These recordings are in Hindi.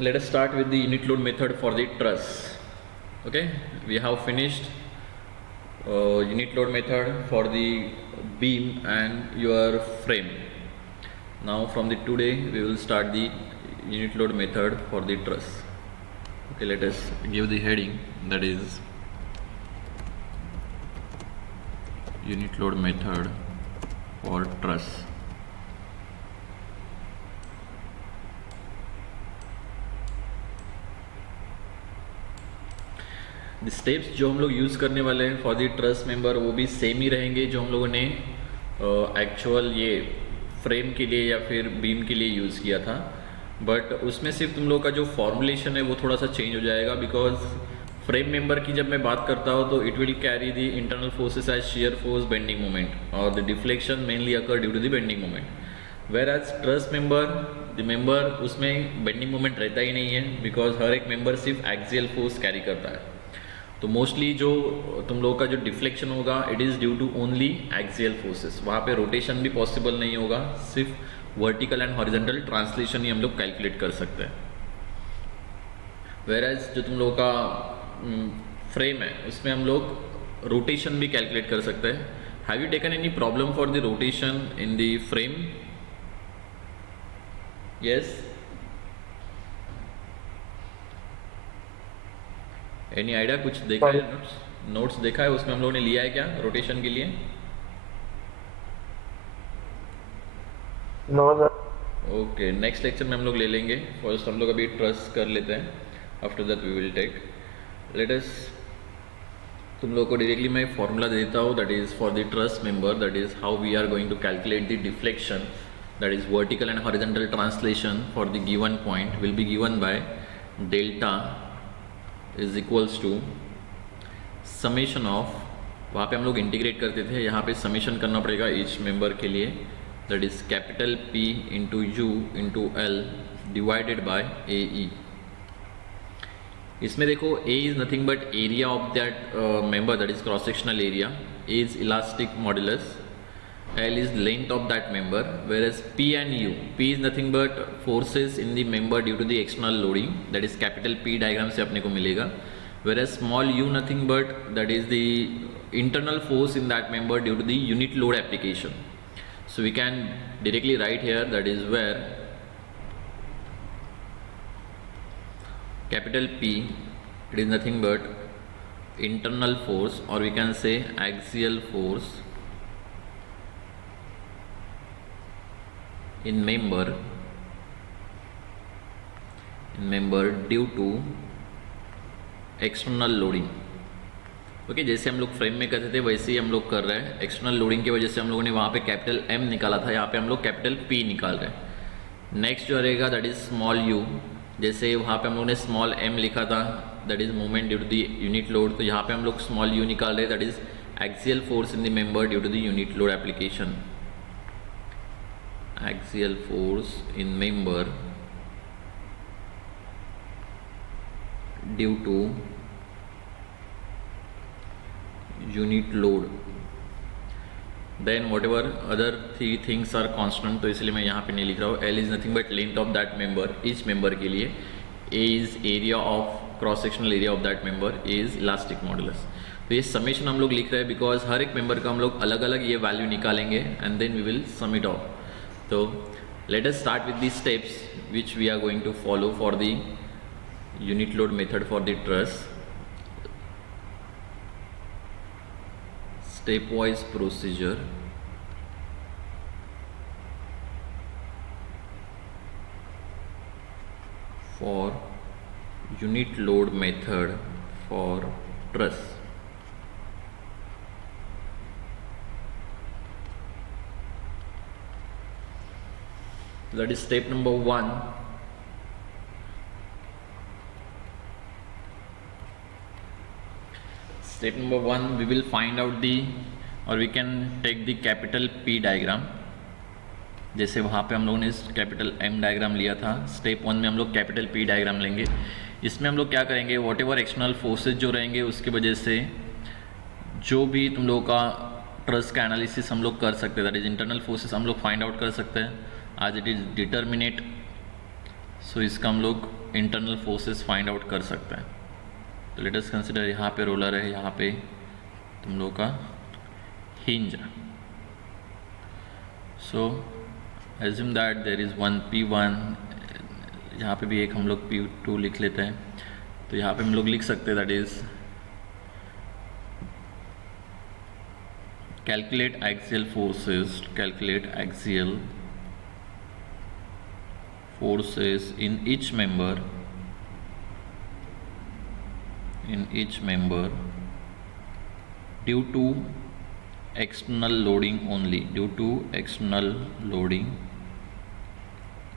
Let us start with the unit load method for the truss. Okay, we have finished unit load method for the beam and your frame. Now from the today we will start the unit load method for the truss. Okay, let us give the heading, that is unit load method for truss. Steps जो हम लोग यूज़ करने वाले हैं फॉर द ट्रस मेंबर वो भी सेम ही रहेंगे जो हम लोगों ने एक्चुअल ये फ्रेम के लिए या फिर बीम के लिए यूज़ किया था, बट उसमें सिर्फ तुम लोग का जो फॉर्मुलेशन है वो थोड़ा सा चेंज हो जाएगा। बिकॉज फ्रेम मेंबर की जब मैं बात करता हूँ तो it will carry the internal forces as shear force, bending moment और the deflection mainly occur due to the bending moment. Whereas truss member the member उसमें बेंडिंग मोमेंट रहता ही नहीं है, बिकॉज हर एक मेंबर सिर्फ एक्सियल फोर्स कैरी करता है। तो मोस्टली जो तुम लोगों का जो डिफ्लेक्शन होगा it is due to only axial forces. वहाँ पे रोटेशन भी पॉसिबल नहीं होगा, सिर्फ वर्टिकल एंड हॉरिजॉन्टल ट्रांसलेशन ही हम लोग कैलकुलेट कर सकते हैं। वेराज जो तुम लोगों का फ्रेम है उसमें हम लोग रोटेशन भी कैलकुलेट कर सकते हैं। Have you taken any problem for the rotation in the frame? Yes, any idea? कुछ देखा है? नोट्स देखा है उसमें हम लोगों ने लिया है क्या रोटेशन के लिए? No sir. Okay, next lecture में हम लोग ले लेंगे। फर्स्ट हम लोग अभी ट्रस कर लेते हैं, after that we will take. Let us, तुम लोग को डायरेक्टली मैं फॉर्मूला देता हूँ, that is for the truss member, that is how we are going to calculate the deflection, that is vertical and horizontal translation for the given point will be given by delta is equals to summation of, वहाँ पे हम लोग इंटीग्रेट करते थे, यहाँ पे समेशन करना पड़ेगा ईच मेंबर के लिए, that is capital P into u into L divided by A E. इसमें देखो A is nothing but area of that member, that is cross sectional area, A is elastic modulus, L is length of that member, whereas P and U, P is nothing but forces in the member due to the external loading, that is capital P diagram से अपने को मिलेगा, whereas small u nothing but that is the internal force in that member due to the unit load application. So we can directly write here, that is where capital P, it is nothing but internal force, or we can say axial force in member due to external loading. Okay, जैसे हम लोग फ्रेम में करते थे वैसे ही हम लोग कर रहे हैं। एक्सटर्नल लोडिंग की वजह से हम लोगों ने वहाँ पे कैपिटल M निकाला था, यहाँ पे हम लोग कैपिटल P निकाल रहे हैं। नेक्स्ट जो रहेगा दैट इज स्मॉल u, जैसे वहाँ पे हम लोग ने स्मॉल m लिखा था, that is moment due to the unit load, तो यहाँ पे हम लोग स्मॉल u निकाल रहे हैं, that is axial force in the member due to the unit load application, axial force in member due to unit load, then whatever other three things are constant, तो इसलिए मैं यहाँ पे नहीं लिख रहा हूँ। L is nothing but length of that member, each member के लिए, A is area of cross sectional area of that member, A is elastic modulus। तो ये समेशन हम लोग लिख रहे हैं बिकॉज हर एक मेंबर का हम लोग अलग अलग ये वैल्यू निकालेंगे and then we will sum it off. So let us start with the steps which we are going to follow for the unit load method for the truss. Stepwise procedure for unit load method for truss. That is step number 1. Step number 1, we will find out the, or we can take the capital P diagram। जैसे वहाँ पे हम लोगों ने कैपिटल M डायग्राम लिया था, स्टेप 1 में हम लोग कैपिटल P डायग्राम लेंगे। इसमें हम लोग क्या करेंगे, वॉट एवर एक्सटर्नल फोर्सेज जो रहेंगे उसकी वजह से जो भी तुम लोगों का ट्रस का एनालिसिस हम लोग कर सकते हैं, दैट इज इंटरनल फोर्सेस हम लोग फाइंड आउट कर सकते हैं आज इट इज़ डिटर्मिनेट। सो इसका हम लोग इंटरनल फोर्सेस फाइंड आउट कर सकते हैं। तो लेट अस कंसिडर यहाँ पे रोलर है, यहाँ पे तुम लोग का हिंज है। So assume that there is one P1, यहाँ पे भी एक हम लोग P2 लिख लेते हैं। तो यहाँ पे हम लोग लिख सकते हैं that is calculate axial forces in each member due to external loading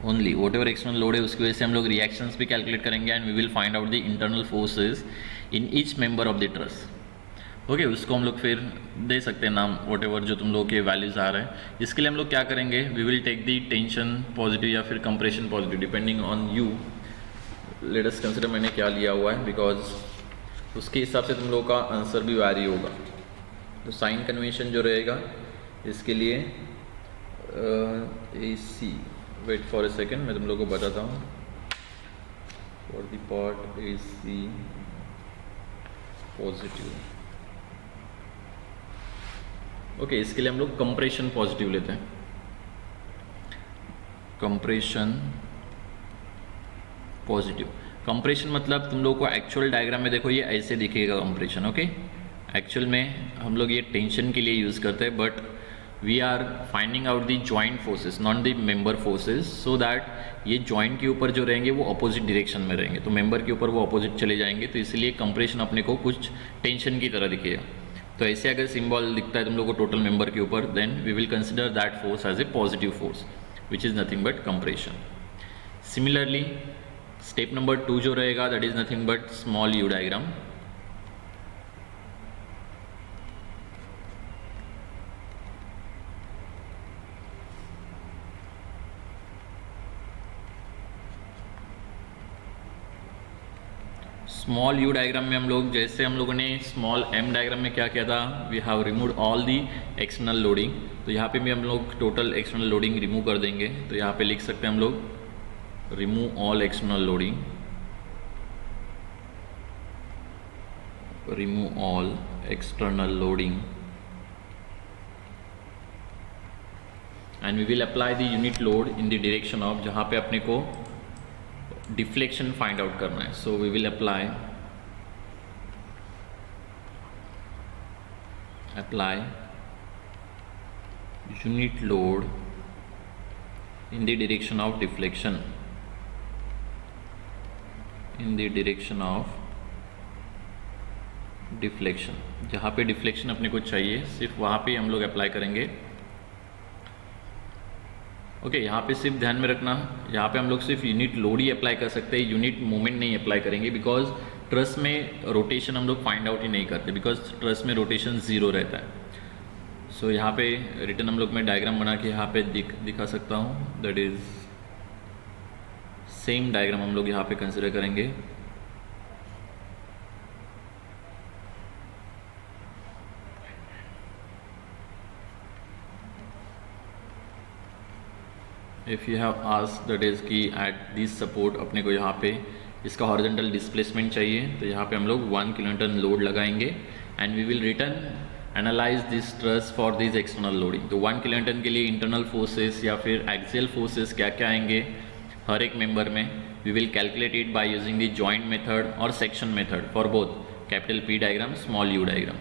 only, whatever external load है उसकी वजह से हम लोग reactions भी calculate करेंगे and we will find out the internal forces in each member of the truss। Okay उसको हम लोग फिर दे सकते हैं नाम वॉट एवर जो तुम लोग के वैल्यूज आ रहे हैं। इसके लिए हम लोग क्या करेंगे, we will take the tension positive या फिर compression positive depending on you. Let us consider मैंने क्या लिया हुआ है, बिकॉज उसके हिसाब से तुम लोग का आंसर भी वैरी होगा। तो साइन कन्वेंशन जो रहेगा इसके लिए AC, wait for a second मैं तुम लोग को बताता हूँ। For the part AC positive, okay इसके लिए हम लोग कंप्रेशन पॉजिटिव लेते हैं। कंप्रेशन पॉजिटिव, कंप्रेशन मतलब तुम लोग को एक्चुअल डायग्राम में देखो ये ऐसे दिखेगा कंप्रेशन। ओके एक्चुअल में हम लोग ये टेंशन के लिए यूज़ करते हैं, but we are finding out the joint forces not the member forces, so that ये जॉइंट के ऊपर जो रहेंगे वो अपोजिट डायरेक्शन में रहेंगे, तो मेंबर के ऊपर वो अपोजिट चले जाएंगे। तो इसलिए कंप्रेशन अपने को कुछ टेंशन की तरह दिखेगा। तो ऐसे अगर सिंबल दिखता है तुम लोग को टोटल मेंबर के ऊपर, then we will consider that force as a positive force which is nothing but compression. Similarly step number 2 जो रहेगा that is nothing but small u diagram. Small u diagram में हम लोग जैसे हम लोगों ने स्मॉल m डायग्राम में क्या किया था, we have removed all the external loading. तो यहाँ पे भी हम लोग टोटल एक्सटर्नल लोडिंग रिमूव कर देंगे। तो यहाँ पे लिख सकते हैं हम लोग remove all external loading, remove all external loading and we will apply the unit load in the direction of जहाँ पे अपने को डिफ्लेक्शन फाइंड आउट करना है। So we will apply unit load in the direction of deflection, जहाँ पे डिफ्लेक्शन अपने को चाहिए सिर्फ वहाँ पे हम लोग अप्लाई करेंगे। ओके यहाँ पे सिर्फ ध्यान में रखना, यहाँ पे हम लोग सिर्फ यूनिट लोड ही अप्लाई कर सकते हैं, यूनिट मोमेंट नहीं अप्लाई करेंगे, बिकॉज ट्रस में रोटेशन हम लोग फाइंड आउट ही नहीं करते, बिकॉज ट्रस में रोटेशन 0 रहता है। सो यहाँ पे रिटर्न हम लोग मैं डायग्राम बना के यहाँ पे दिखा सकता हूँ, दैट इज सेम डायग्राम हम लोग यहाँ पे कंसिडर करेंगे। If you have asked that is कि एट दिस सपोर्ट अपने को यहाँ पे इसका हॉरिजॉन्टल डिस्प्लेसमेंट चाहिए, तो यहाँ पे हम लोग 1 किलोन्यूटन लोड लगाएंगे and we will return analyse this truss for this external loading. तो 1 किलोन्यूटन के लिए इंटरनल फोर्सेस या फिर एक्सियल फोर्सेस क्या क्या आएंगे हर एक मेंबर में, we will calculate it by using the joint method और section method for both capital P diagram small u diagram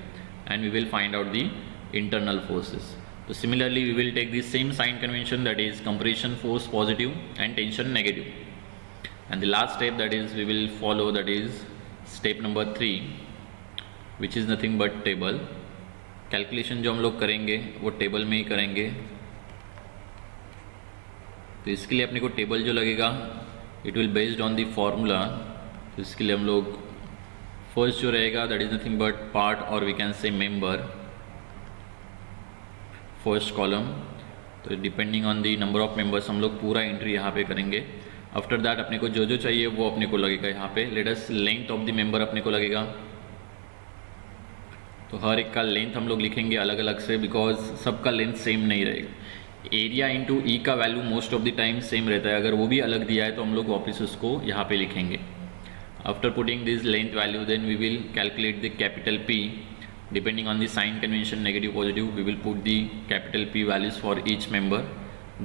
and we will find out the internal forces. So similarly we will take the same sign convention, that is compression force positive and tension negative, and the last step that is we will follow, that is step number 3 which is nothing but table calculation। जो हम लोग करेंगे वो टेबल में ही करेंगे। तो इसके लिए अपने को टेबल जो लगेगा it will based on the formula. तो इसके लिए हम लोग फर्स्ट जो रहेगा that is nothing but part और we can say member, first column. तो depending on the number of members हम लोग पूरा एंट्री यहाँ पे करेंगे। आफ्टर दैट अपने को जो जो चाहिए वो अपने को लगेगा यहाँ पे। Let us length of the member अपने को लगेगा, तो हर एक का लेंथ हम लोग लिखेंगे अलग अलग से, बिकॉज सबका लेंथ सेम नहीं रहेगा। एरिया इंटू ई का value most of the time same रहता है, अगर वो भी अलग दिया है तो हम लोग वापस उसको यहाँ पे लिखेंगे. After putting this length value then we will calculate the capital P. Depending on the sign convention, negative, positive, we will put the capital P values for each member,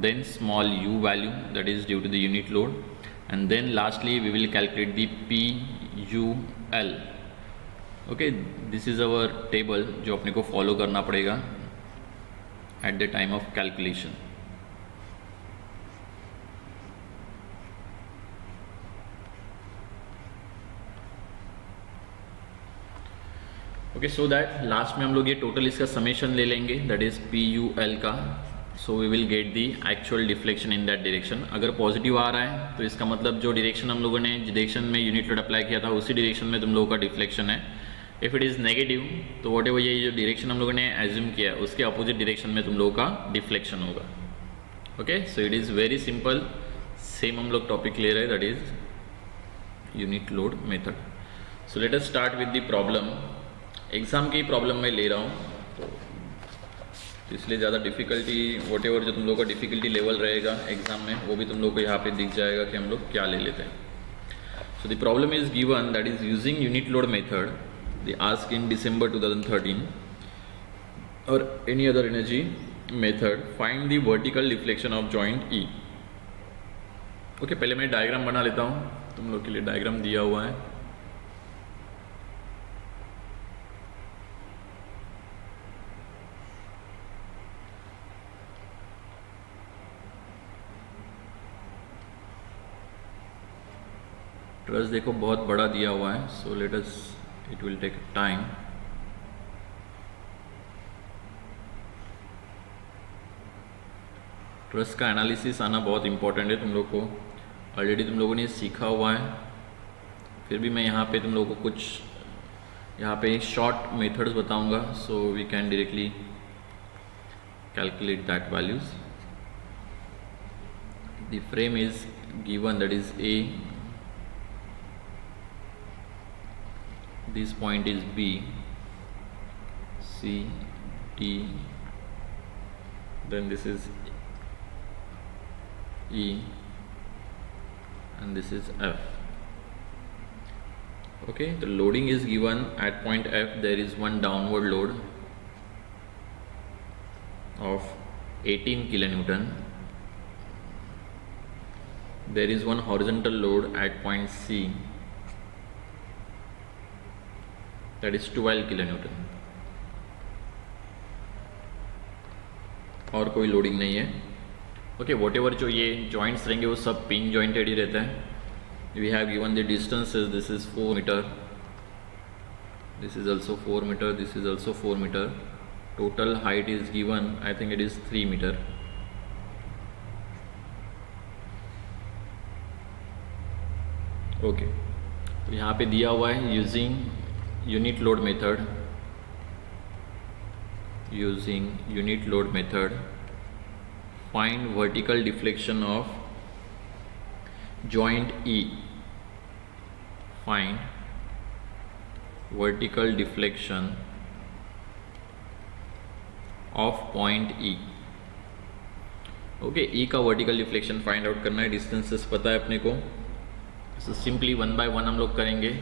then small u value, that is due to the unit load, and then lastly we will calculate the PUL. Okay, this is our table जो अपने को follow करना पड़ेगा at the time of calculation. Okay, so that last में हम लोग ये टोटल इसका समेशन ले लेंगे, दैट इज PUL का. So we will get the actual deflection in that direction. अगर पॉजिटिव आ रहा है तो इसका मतलब जो डायरेक्शन हम लोगों ने डायरेक्शन में यूनिट लोड अप्लाई किया था उसी डायरेक्शन में तुम लोगों का डिफ्लेक्शन है. इफ़ इट इज़ नेगेटिव तो वॉट एवर ये जो डायरेक्शन हम लोगों ने एज्यूम किया है उसके अपोजिट डायरेक्शन में तुम लोगों का डिफ्लेक्शन होगा. Okay, so it is very simple. Same हम लोग टॉपिक ले रहे हैं, that is unit load method. So let us start with the problem. Exam की प्रॉब्लम मैं ले रहा हूँ तो इसलिए ज़्यादा डिफ़िकल्टी वॉट एवर जो तुम लोगों का डिफ़िकल्टी लेवल रहेगा एग्ज़ाम में वो भी तुम लोग को यहाँ पे दिख जाएगा कि हम लोग क्या ले लेते हैं. So the problem is given, that is using unit load method. The ask in December 2013 और any other energy method, find the vertical deflection of joint E. Okay, पहले मैं डायग्राम बना लेता हूँ. तुम लोग के लिए डायग्राम दिया हुआ है. ट्रस देखो बहुत बड़ा दिया हुआ है, so let us, it will take time. Truss का एनालिसिस आना बहुत इंपॉर्टेंट है. तुम लोग को ऑलरेडी तुम लोगों ने सीखा हुआ है, फिर भी मैं यहाँ पे तुम लोगों को कुछ यहाँ पे शॉर्ट मेथड्स बताऊंगा, so we can directly calculate that values. The frame is given, that is A. This point is B, C, D, then this is E, and this is F. Okay, the loading is given at point F. There is one downward load of 18 kilonewton. There is one horizontal load at point C, that is 12 kilonewton. और कोई लोडिंग नहीं है. ओके, वॉट एवर जो ये जॉइंट्स रहेंगे वो सब पिन जॉइंटेड ही रहता है. We have given the distances, this is 4 metre, this is also 4 metre, this is also 4 metre. Total height is given, I think it is 3 metre. Okay, तो यहाँ पे दिया हुआ है using unit load method, using unit load method, find vertical deflection of joint E. Find vertical deflection of point E. Okay, E का वर्टिकल डिफ्लेक्शन फाइंड आउट करना है. डिस्टेंसेस पता है अपने को, सो सिंपली 1 by 1 हम लोग करेंगे.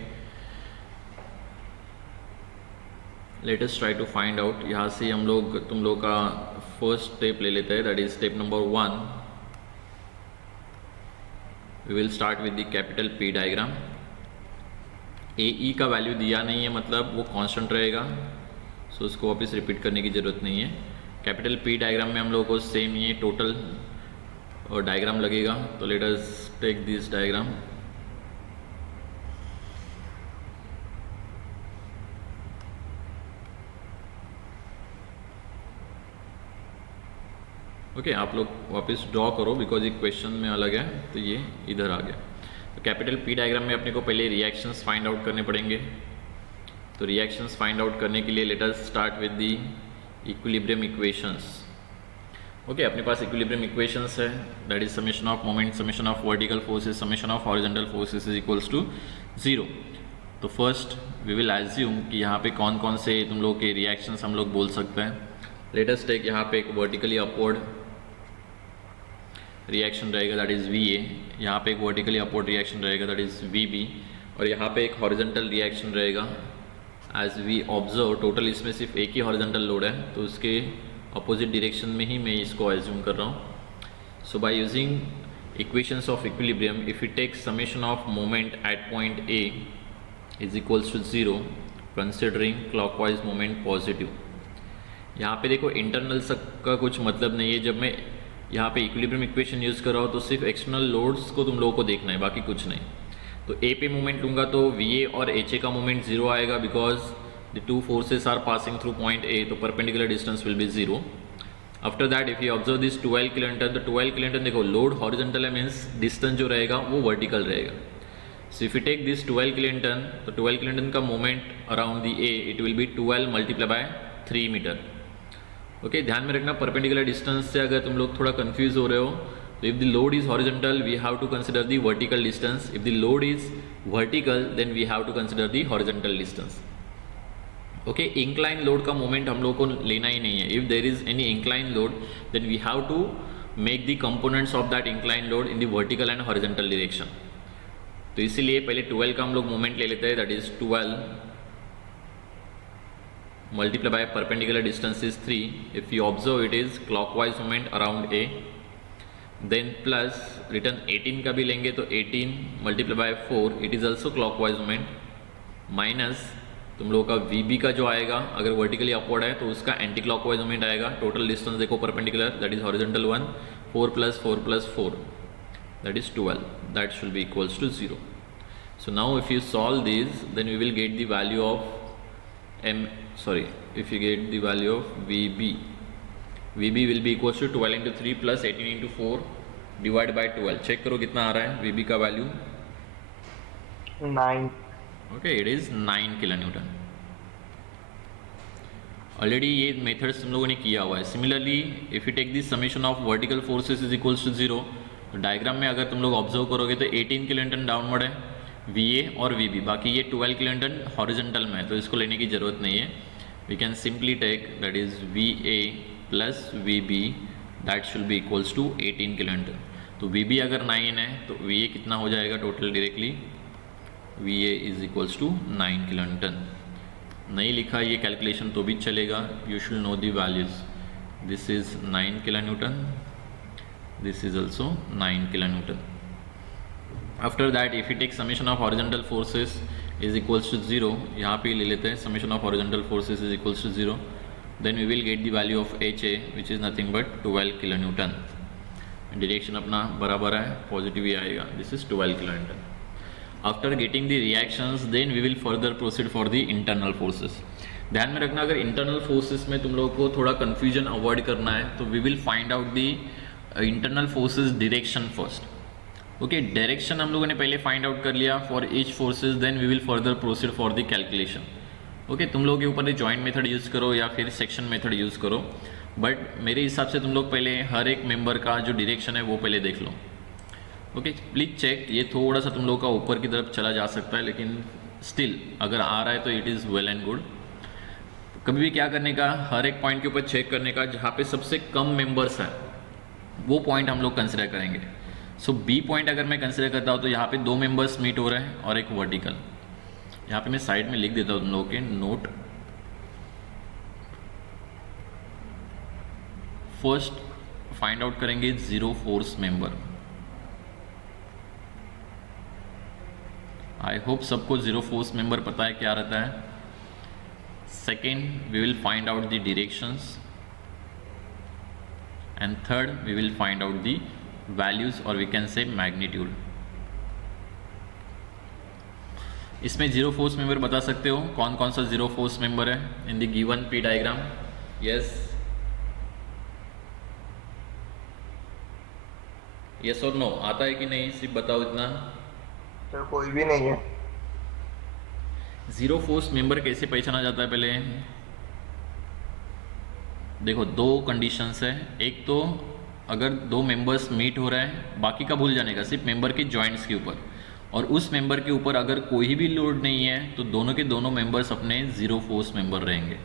Let us try to find out. यहाँ से हम लोग तुम लोग का फर्स्ट स्टेप ले लेते हैं, that is step number 1. We will start with the capital P diagram. AE का वैल्यू दिया नहीं है, मतलब वो कांस्टेंट रहेगा, सो उसको वापस रिपीट करने की ज़रूरत नहीं है. कैपिटल P डायग्राम में हम लोगों को सेम ये टोटल और डायग्राम लगेगा. तो let us take this diagram. Okay, आप लोग वापस ड्रॉ करो बिकॉज एक क्वेश्चन में अलग है, तो ये इधर आ गया. तो कैपिटल P डायग्राम में अपने को पहले रिएक्शंस फाइंड आउट करने पड़ेंगे. तो रिएक्शंस फाइंड आउट करने के लिए let us start with the equilibrium equations. Okay, अपने पास इक्विलिब्रियम इक्वेशंस है, that is summation of moment, summation of vertical forces, summation of horizontal forces is equals to 0. तो फर्स्ट वी विल एज्यूम कि यहाँ पे कौन कौन से तुम लोग के रिएक्शंस हम लोग बोल सकते हैं. लेट अस टेक यहाँ पे एक वर्टिकली अपवर्ड रिएक्शन रहेगा दैट इज़ वी ए, यहाँ पे एक वर्टिकली अपवर्ड रिएक्शन रहेगा दैट इज़ वी बी, और यहाँ पे एक हॉरिजेंटल रिएक्शन रहेगा एज वी ऑब्जर्व। टोटल इसमें सिर्फ एक ही हॉरिजेंटल लोड है, तो उसके अपोजिट डायरेक्शन में ही मैं इसको एज्यूम कर रहा हूँ। So by using equations of equilibrium, if you take summation of moment at point A is equals to 0 considering clockwise moment positive. यहाँ पे देखो इंटरनल का कुछ मतलब नहीं है, जब मैं यहाँ पे इक्विलिब्रियम इक्वेशन यूज़ कर रहा हूँ तो सिर्फ एक्सटर्नल लोड्स को तुम लोगों को देखना है, बाकी कुछ नहीं। तो ए पे मोमेंट लूँगा तो वी ए और एच ए का मोमेंट 0 आएगा because the two forces are passing through point A, तो perpendicular distance will be 0। After that if you observe this 12 kilometre, तो 12 किलोमीटर देखो लोड हॉरिजॉन्टल है, मीन्स डिस्टेंस जो रहेगा वो वर्टिकल रहेगा। So if you take this 12 kilometre, तो 12 किलोमीटर का moment around the A it will be 12 multiply by 3 metre. Okay, ध्यान में रखना परपेंडिकुलर डिस्टेंस से अगर तुम लोग थोड़ा कंफ्यूज हो रहे हो, तो if the load is horizontal we have to consider the vertical distance, if the load is vertical then we have to consider the horizontal distance. Okay, incline load का मोमेंट हम लोग को लेना ही नहीं है। If there is any incline load then we have to make the components of that incline load in the vertical and horizontal direction. तो इसीलिए पहले 12 का हम लोग मोमेंट ले लेते हैं, that is 12 multiply by perpendicular distance is 3. If you observe it is clockwise moment around A, then plus return 18 का भी लेंगे तो 18 multiply by 4 it is also clockwise moment, minus तुम लोगों का VB का जो आएगा अगर vertically upward है तो उसका anti clockwise moment आएगा। total distance देखो perpendicular that is horizontal 1, 4 plus 4 plus 4 that is 12, that should be equals to 0. So now if you solve these then we will get the value of if you get the value of VB will be equals to 12 into 3 plus 18 into 4 divided by 12। Check करो कितना आ रहा है VB का value, 9। Okay, it is 9 kilo newton. Already ये मेथड्स तुम लोगों ने किया हुआ है। Similarly if you take this summation of vertical forces is equals to 0, तो डायग्राम में अगर तुम लोग ऑब्जर्व करोगे तो 18 किलो न्यूटन डाउनवर्ड है VA और VB, बाकी ये 12 किलो न्यूटन हॉरिजॉन्टल में है, तो इसको लेने की ज़रूरत नहीं है। We can simply take that is VA plus VB that should be equals to 18 kilo newton. तो VB अगर 9 है तो VA कितना हो जाएगा total directly, VA is equals to 9 kilo newton. नहीं लिखा ये कैलकुलेशन तो भी चलेगा, you should know the values. This is 9 kilo newton, this is also 9 kilo newton. After that if you take summation of horizontal forces is equals to 0, यहाँ पे ले लेते हैं summation of horizontal forces is equals to 0, then we will get the value of HA which is nothing but 12 kilo newton. Direction अपना बराबर है, पॉजिटिव ही आएगा, this is 12 kilo newton. After getting the reactions then we will further proceed for the internal forces. ध्यान में रखना अगर इंटरनल फोर्सेस में तुम लोगों को थोड़ा कन्फ्यूजन अवॉइड करना है तो we will find out the internal forces direction first. Okay, direction हम लोगों ने पहले फाइंड आउट कर लिया for each forces, then we will further proceed for the calculation. Okay, तुम लोगों के ऊपर जॉइंट मेथड यूज़ करो या फिर सेक्शन मेथड यूज़ करो, बट मेरे हिसाब से तुम लोग पहले हर एक मेंबर का जो डायरेक्शन है वो पहले देख लो। ओके, प्लीज़ चेक, ये थोड़ा सा तुम लोग का ऊपर की तरफ चला जा सकता है, लेकिन स्टिल अगर आ रहा है तो it is well and good. कभी भी क्या करने का, हर एक पॉइंट के ऊपर चेक करने का जहाँ पे सबसे कम मेंबर्स हैं वो पॉइंट हम लोग कंसिडर करेंगे। सो बी पॉइंट अगर मैं कंसिडर करता हूँ तो यहाँ पे 2 मेंबर्स मीट हो रहे हैं और एक वर्टिकल। यहाँ पे मैं साइड में लिख देता हूँ तुम लोगों के नोट। फर्स्ट फाइंड आउट करेंगे 0 फोर्स मेंबर। आई होप सबको 0 फोर्स मेंबर पता है क्या रहता है। Second we will find out the directions and third we will find out the values और वी कैन से मैग्नीट्यूड। इसमें 0 फोर्स मेंबर बता सकते हो कौन कौन सा 0 फोर्स मेंबर है in the given P diagram? Yes yes और नो, आता है कि नहीं सिर्फ बताओ इतना। सर कोई भी नहीं है। 0 फोर्स मेंबर कैसे पहचाना जाता है? पहले देखो 2 कंडीशंस है। एक तो अगर 2 मेंबर्स मीट हो रहे हैं, बाकी का भूल जाने का, सिर्फ मेंबर के जॉइंट्स के ऊपर, और उस मेंबर के ऊपर अगर कोई भी लोड नहीं है तो दोनों के दोनों मेंबर्स अपने 0 फोर्स मेंबर रहेंगे।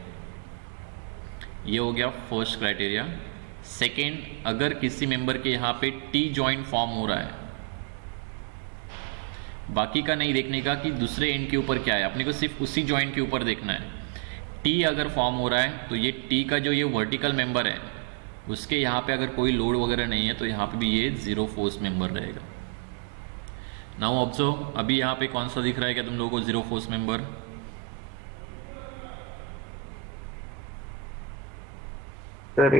ये हो गया फर्स्ट क्राइटेरिया। सेकेंड, अगर किसी मेंबर के यहाँ पे टी जॉइंट फॉर्म हो रहा है, बाकी का नहीं देखने का कि दूसरे एंड के ऊपर क्या है, अपने को सिर्फ उसी जॉइंट के ऊपर देखना है। टी अगर फॉर्म हो रहा है तो ये टी का जो ये वर्टिकल मेंबर है उसके यहाँ पे अगर कोई लोड वगैरह नहीं है तो यहाँ पे भी ये जीरो फोर्स मेंबर रहेगा। नाउ ऑब्जर्व, अभी यहाँ पे कौन सा दिख रहा है क्या तुम लोगों को जीरो फोर्स मेंबर? सर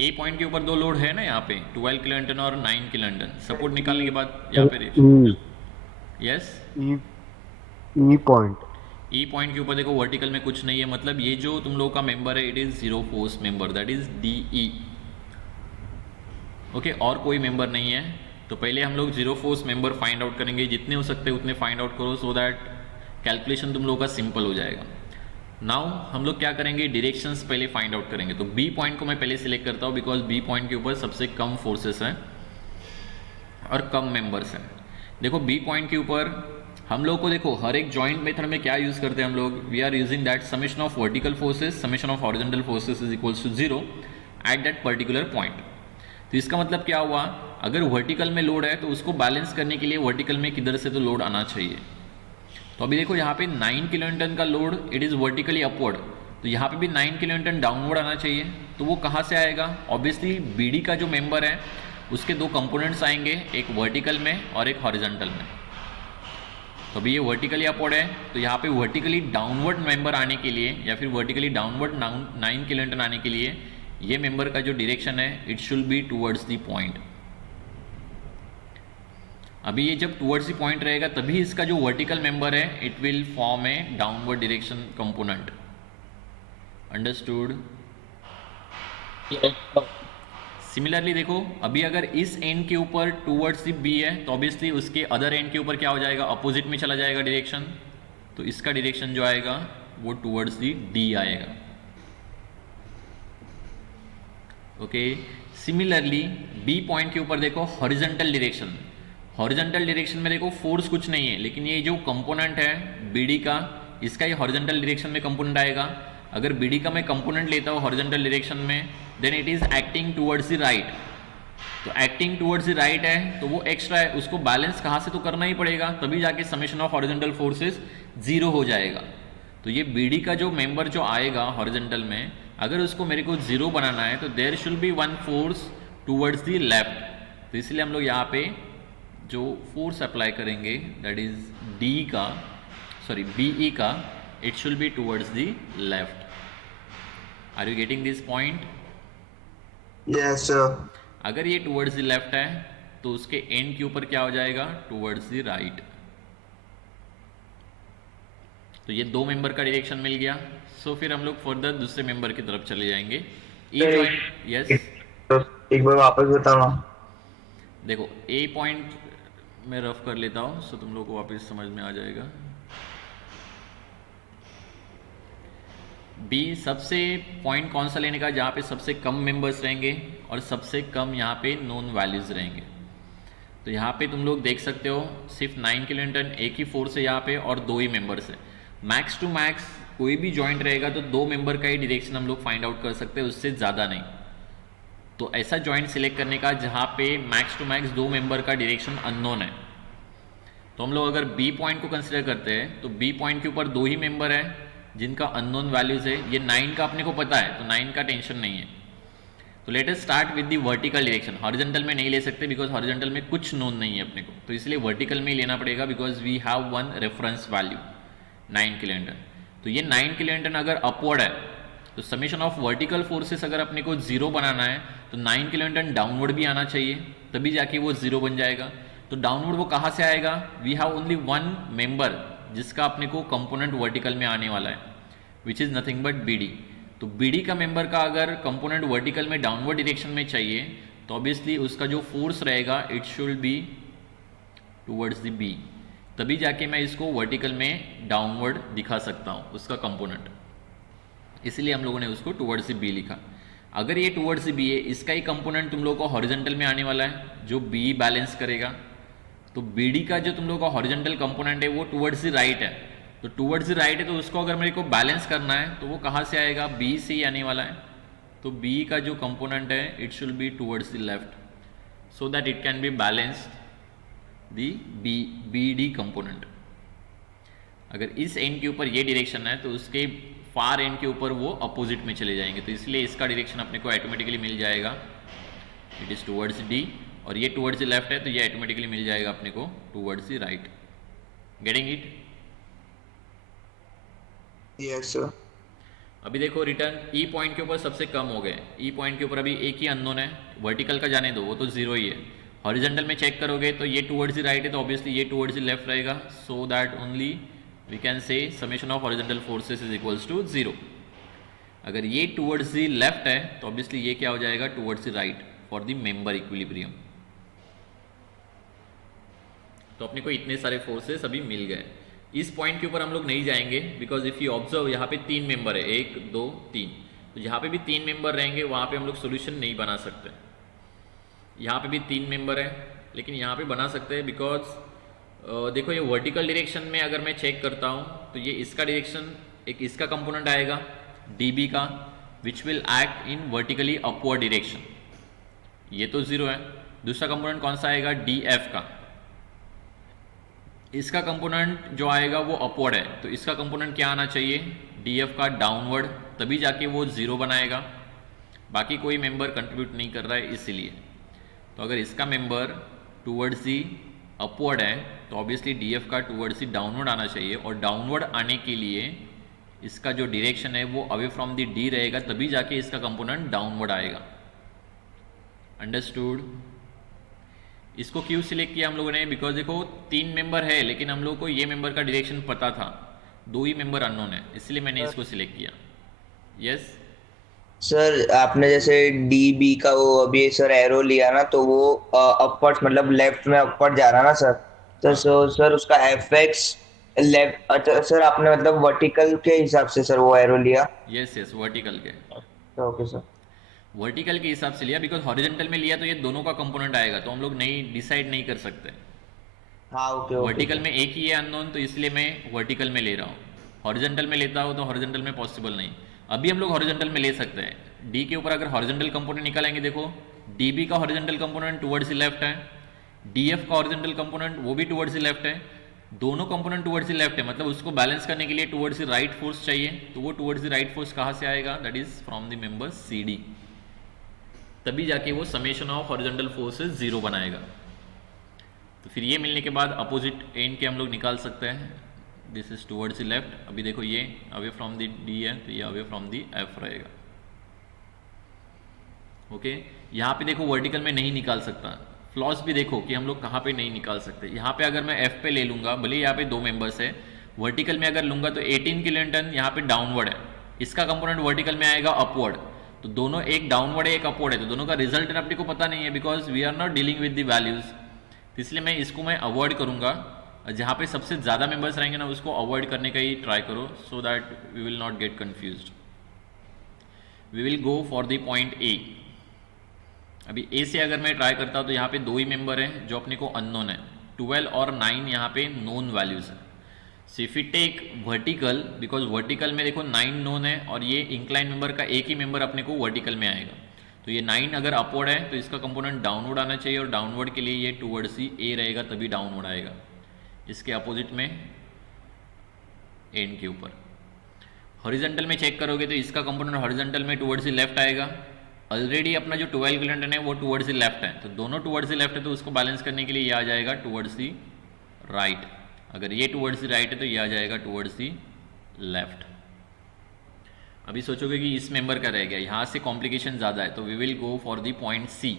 ए पॉइंट के ऊपर दो लोड है ना यहाँ पे, 12 किलो न्यूटन और 9 किलो न्यूटन। सपोर्ट निकालने के बाद यहाँ पे यस ई पॉइंट, ई पॉइंट के ऊपर देखो वर्टिकल में कुछ नहीं है, मतलब ये जो तुम लोगों का मेंबर है it is zero force member, that is D E. Okay, और कोई मेंबर नहीं है। तो पहले हम लोग zero force member find out करेंगे, जितने हो सकते हैं उतने फाइंड आउट करो सो दैट कैलकुलेशन तुम लोगों का सिंपल हो जाएगा। नाउ हम लोग क्या करेंगे, डायरेक्शंस पहले फाइंड आउट करेंगे। तो बी पॉइंट को मैं पहले सिलेक्ट करता हूँ बिकॉज बी पॉइंट के ऊपर सबसे कम फोर्सेस हैं और कम मेंबर्स हैं। देखो बी पॉइंट के ऊपर हम लोग को देखो हर एक जॉइंट मेथड में क्या यूज करते हैं हम लोग, we are using that summation of vertical forces summation of horizontal forces is equals to 0 at that particular point. तो इसका मतलब क्या हुआ, अगर वर्टिकल में लोड है तो उसको बैलेंस करने के लिए वर्टिकल में किधर से तो लोड आना चाहिए। तो अभी देखो यहाँ पे 9 किलो न्यूटन का load it is vertically upward, तो यहाँ पे भी 9 किलो न्यूटन डाउनवर्ड आना चाहिए। तो वो कहाँ से आएगा, ऑब्वियसली बीडी का जो मेंबर है उसके दो कंपोनेंट्स आएंगे, एक वर्टिकल में और एक हॉरिजॉन्टल में। तो अभी ये वर्टिकली अपवर्ड है तो यहाँ पे वर्टिकली डाउनवर्ड मेंबर आने के लिए या फिर वर्टिकली डाउनवर्ड 9 किलो न्यूटन आने के लिए ये मेंबर का जो डायरेक्शन है it should be towards the point. अभी ये जब टुवर्ड्स द पॉइंट रहेगा तभी इसका जो वर्टिकल मेंबर है it will form A downward direction component. Understood? Similarly देखो अभी अगर इस एंड के ऊपर टुवर्ड्स द बी है तो ऑब्वियसली उसके अदर एंड के ऊपर क्या हो जाएगा, अपोजिट में चला जाएगा डायरेक्शन। तो इसका डायरेक्शन जो आएगा वो टुवर्ड्स द डी आएगा। ओके, सिमिलरली बी पॉइंट के ऊपर देखो हॉरिजॉन्टल डायरेक्शन, हॉरिजॉन्टल डायरेक्शन में देखो फोर्स कुछ नहीं है लेकिन ये जो कंपोनेंट है बीडी का इसका ये हॉरिजॉन्टल डायरेक्शन में कंपोनेंट आएगा। अगर बीडी का मैं कंपोनेंट लेता हूँ हॉरिजॉन्टल डायरेक्शन में then it is acting towards the right. तो एक्टिंग टुवर्ड्स द राइट है तो वो एक्स्ट्रा है, उसको बैलेंस कहाँ से तो करना ही पड़ेगा, तभी जाके समेशन ऑफ हॉरिजॉन्टल फोर्सेस 0 हो जाएगा। तो ये बीडी का जो मेंबर जो आएगा हॉरिजॉन्टल में अगर उसको मेरे को 0 बनाना है तो there should be one force towards the left. तो इसलिए हम लोग यहाँ पे जो फोर्स अप्लाई करेंगे दैट इज बीई का it should be towards the left. Are you getting this point? Yes sir. अगर ये टुवर्ड्स द लेफ्ट है तो उसके एंड के ऊपर क्या हो जाएगा, टुवर्ड्स द राइट। तो ये दो मेंबर का डायरेक्शन मिल गया। सो फिर हम लोग फर्दर दूसरे मेंबर की तरफ चले जाएंगे। यस, एक बार वापस बताना। देखो ए पॉइंट मैं रफ कर लेता हूँ सो तुम लोग को वापस समझ में आ जाएगा। बी सबसे पॉइंट कौन सा लेने का जहाँ पे सबसे कम मेंबर्स रहेंगे और सबसे कम यहाँ पे नोन वैल्यूज रहेंगे। तो यहाँ पे तुम लोग देख सकते हो सिर्फ 9 किलो न्यूटन एक ही फोर्स है यहाँ पे और 2 ही मेंबर्स है। मैक्स टू मैक्स कोई भी जॉइंट रहेगा तो 2 मेंबर का ही डायरेक्शन हम लोग फाइंड आउट कर सकते हैं, उससे ज़्यादा नहीं। तो ऐसा जॉइंट सिलेक्ट करने का जहाँ पे मैक्स टू मैक्स 2 मेंबर का डायरेक्शन अननोन है। तो हम लोग अगर बी पॉइंट को कंसिडर करते हैं तो बी पॉइंट के ऊपर 2 ही मेंबर है जिनका अननोन वैल्यूज है। ये 9 का अपने को पता है तो 9 का टेंशन नहीं है। तो let us start with the vertical direction. Horizontal में नहीं ले सकते बिकॉज हॉरिजॉन्टल में कुछ नोन नहीं है अपने को, तो इसलिए वर्टिकल में ही लेना पड़ेगा because we have one reference value 9 kilo newton. तो ये 9 किलो न्यूटन अगर अपवर्ड है तो समेशन ऑफ वर्टिकल फोर्सेस अगर अपने को 0 बनाना है तो 9 किलो न्यूटन डाउनवर्ड भी आना चाहिए तभी जाके वो 0 बन जाएगा। तो डाउनवर्ड वो कहाँ से आएगा, we have only one member जिसका अपने को कंपोनेंट वर्टिकल में आने वाला है which is nothing but BD. तो बीडी का मेंबर का अगर कंपोनेंट वर्टिकल में डाउनवर्ड डायरेक्शन में चाहिए तो ऑब्वियसली उसका जो फोर्स रहेगा it should be towards the B, तभी जाके मैं इसको वर्टिकल में डाउनवर्ड दिखा सकता हूँ उसका कंपोनेंट। इसलिए हम लोगों ने उसको टुवर्ड्स द बी लिखा। अगर ये टुवर्ड्स द बी है इसका ही कंपोनेंट तुम लोग को हॉरिजॉन्टल में आने वाला है जो बी बैलेंस करेगा। तो बीडी का जो तुम लोग का हॉरिजॉन्टल कंपोनेंट है वो टुवर्ड्स द राइट है। तो टुवर्ड्स द राइट है तो उसको अगर मेरे को बैलेंस करना है तो वो कहाँ से आएगा, बी से ही आने वाला है। तो बी का जो कंपोनेंट है it should be towards the left so that it can be balanced the B D component. अगर इस एंड के ऊपर ये डायरेक्शन है तो उसके फार एंड के ऊपर वो अपोजिट में चले जाएंगे, तो इसलिए इसका डायरेक्शन अपने को ऑटोमेटिकली मिल जाएगा, इट इज़ टुवर्ड्स डी, और ये टुवर्ड्स द लेफ्ट है तो ये ऑटोमेटिकली मिल जाएगा अपने को towards the right. Getting it? Yes sir. अभी देखो रिटर्न ई पॉइंट के ऊपर सबसे कम हो गए, ई पॉइंट के ऊपर अभी एक ही अननोन है, वर्टिकल का जाने दो वो तो जीरो ही है। हॉरिजॉन्टल में चेक करोगे तो ये टुवर्ड्स द राइट है तो ऑब्वियसली ये टुवर्ड्स द लेफ्ट रहेगा, so that only we can say summation of horizontal forces is equals to zero. अगर ये टुवर्ड्स द लेफ्ट है तो ऑब्वियसली ये क्या हो जाएगा towards the right for the member equilibrium. तो अपने को इतने सारे फोर्सेस अभी मिल गए। इस पॉइंट के ऊपर हम लोग नहीं जाएंगे बिकॉज इफ़ यू ऑब्जर्व यहाँ पे 3 मेंबर है, 1 2 3, तो जहाँ पे भी 3 मेंबर रहेंगे वहाँ पे हम लोग सोल्यूशन नहीं बना सकते। यहाँ पे भी 3 मेंबर है लेकिन यहाँ पे बना सकते हैं बिकॉज देखो ये वर्टिकल डायरेक्शन में अगर मैं चेक करता हूँ तो ये इसका डायरेक्शन एक इसका कंपोनेंट आएगा dB का which will act in vertically upward direction, ये तो जीरो है। दूसरा कंपोनेंट कौन सा आएगा dF का, इसका कंपोनेंट जो आएगा वो अपवर्ड है तो इसका कंपोनेंट क्या आना चाहिए dF का डाउनवर्ड, तभी जाके वो जीरो बनाएगा। बाकी कोई मेंबर कंट्रीब्यूट नहीं कर रहा है इसीलिए। तो अगर इसका मेंबर टुवर्ड्स दी अपवर्ड है तो ऑब्वियसली dF का टुवर्ड्स दी डाउनवर्ड आना चाहिए, और डाउनवर्ड आने के लिए इसका जो डायरेक्शन है वो अवे फ्रॉम दी D रहेगा, तभी जाके इसका कंपोनेंट डाउनवर्ड आएगा। अंडरस्टूड? इसको क्यों सिलेक्ट किया हम लोगों ने, बिकॉज देखो 3 मेंबर है लेकिन हम लोग को ये मेंबर का डायरेक्शन पता था, 2 ही मेंबर अननोन है, इसलिए मैंने इसको सिलेक्ट किया। यस सर आपने जैसे डी बी का वो अभी सर एरो लिया ना, तो वो अपवर्ड मतलब लेफ्ट में अपवर्ड जा रहा ना सर, तो सर उसका एफ एक्स लेफ्ट। अच्छा सर आपने मतलब वर्टिकल के हिसाब से सर वो एरो लिया? यस यस वर्टिकल के, ओके सर। वर्टिकल के हिसाब से लिया बिकॉज हॉरिजॉन्टल में लिया तो ये दोनों का कंपोनेंट आएगा तो हम लोग नहीं डिसाइड नहीं कर सकते। हाँ ओके ओके। वर्टिकल में एक ही है अननोन तो इसलिए मैं वर्टिकल में ले रहा हूँ, हॉरिजॉन्टल में लेता हूँ तो हॉरिजॉन्टल में पॉसिबल नहीं। अभी हम लोग हॉरिजॉन्टल में ले सकते हैं, डी के ऊपर अगर हॉरिजॉन्टल कंपोनेंट निकालेंगे, देखो डीबी का horizontal component towards the left है, डीएफ का हॉरिजॉन्टल कंपोनेंट वो भी टुवर्ड्स द लेफ्ट है, दोनों कंपोनेंट टुवर्ड्स द लेफ्ट है, मतलब उसको बैलेंस करने के लिए टुवर्ड्स द राइट फोर्स चाहिए, तो वो टुवर्ड्स द राइट फोर्स कहाँ से आएगा, that is from the member C D, तभी जाके वो summation of horizontal forces zero बनाएगा। तो फिर ये मिलने के बाद अपोजिट एंड के हम लोग निकाल सकते हैं, this is towards the left. अभी देखो ये अवे फ्रॉम द डी है तो ये अवे फ्रॉम द एफ रहेगा। ओके यहाँ पे देखो वर्टिकल में नहीं निकाल सकता, फ्लॉस भी देखो कि हम लोग कहाँ पे नहीं निकाल सकते। यहाँ पे अगर मैं एफ पे ले लूँगा, भले यहाँ पे 2 मेंबर्स है, वर्टिकल में अगर लूँगा तो 18 किलोन्यूटन यहाँ पे डाउनवर्ड है, इसका कंपोनेंट वर्टिकल में आएगा अपवर्ड, तो दोनों एक डाउनवर्ड है एक अपवर्ड है, तो दोनों का रिजल्ट अपने को पता नहीं है because we are not dealing with the values, इसलिए मैं इसको मैं अवॉइड करूँगा। जहाँ पे सबसे ज़्यादा मेंबर्स रहेंगे ना उसको अवॉइड करने का ही ट्राई करो, so that we will not get confused. We will go for the point A. अभी ए से अगर मैं ट्राई करता हूँ तो यहाँ पे 2 ही मेंबर हैं जो अपने को अननोन है, 12 और 9 यहाँ पे नोन वैल्यूज है। So if you take vertical, because vertical में देखो 9 नोन है और ये इंक्लाइन मेंबर का एक ही मेंबर अपने को वर्टिकल में आएगा, तो ये 9 अगर अपवर्ड है तो इसका कंपोनेंट डाउनवर्ड आना चाहिए, और डाउनवर्ड के लिए ये टुवर्ड्स ही ए रहेगा तभी डाउनवर्ड आएगा, इसके अपोजिट में एंड के ऊपर। हॉरिजॉन्टल में चेक करोगे तो इसका कंपोनेंट हॉरिजॉन्टल में टुवर्ड्स ही लेफ्ट आएगा, ऑलरेडी अपना जो 12 किलोन्यूटन है वो टुवर्ड्स ही लेफ्ट है, तो दोनों टुवर्ड्स ही लेफ्ट है तो उसको बैलेंस करने के लिए ये आ जाएगा टुवर्ड्स ही राइट, अगर ये टुवर्ड्स ही राइट है तो ये आ जाएगा टुवर्ड्स ही लेफ्ट। अभी सोचोगे कि इस मेंबर का रह गया, यहाँ से कॉम्प्लिकेशन ज़्यादा है, तो we will go for the point C.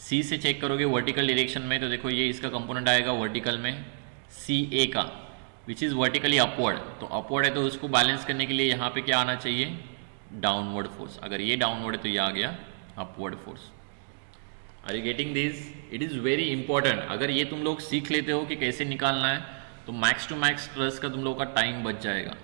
C से चेक करोगे वर्टिकल डायरेक्शन में, तो देखो ये इसका कंपोनेंट आएगा वर्टिकल में सी ए का, विच इज़ वर्टिकली अपवर्ड, तो अपवर्ड है तो उसको बैलेंस करने के लिए यहाँ पे क्या आना चाहिए, डाउनवर्ड फोर्स, अगर ये डाउनवर्ड है तो ये आ गया upward force. Are you getting this? It is very important, अगर ये तुम लोग सीख लेते हो कि कैसे निकालना है तो मैक्स टू मैक्स स्ट्रेस का तुम लोग का टाइम बच जाएगा।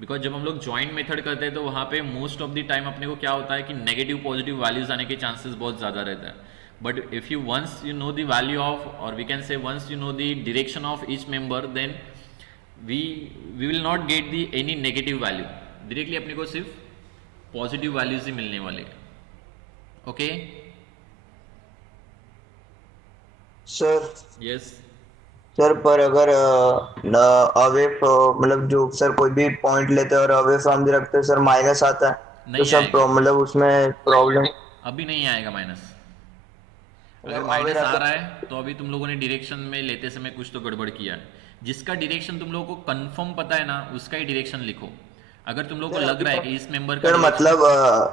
बिकॉज जब हम लोग जॉइंट मेथड करते हैं तो वहाँ पे मोस्ट ऑफ द टाइम अपने को क्या होता है कि नेगेटिव पॉजिटिव वैल्यूज आने के चांसेस बहुत ज़्यादा रहता है, but if you once you know the value of, और we can say once you know the direction of each member, then we will not get the any negative value, directly अपने को सिर्फ पॉजिटिव वैल्यूज ही मिलने वाले। Okay sir yes. सर पर अगर अवे मतलब जो सर कोई भी पॉइंट लेते हैं और अवे फ्रॉम भी रखते हैं सर माइनस आता है, तो नहीं सब आएगा, मतलब उसमें प्रॉब्लम अभी नहीं आएगा माइनस। अगर मतलब अवे माइनस आ रखा। रहा है तो अभी तुम लोगों ने डायरेक्शन में लेते समय कुछ तो गड़बड़ किया है। जिसका डायरेक्शन तुम लोगों को कंफर्म पता है ना, उसका ही डायरेक्शन लिखो। अगर तुम लोगों को सर लग अभी रहा है तो कि इस मेंबर का सर डायरेक्शन, मतलब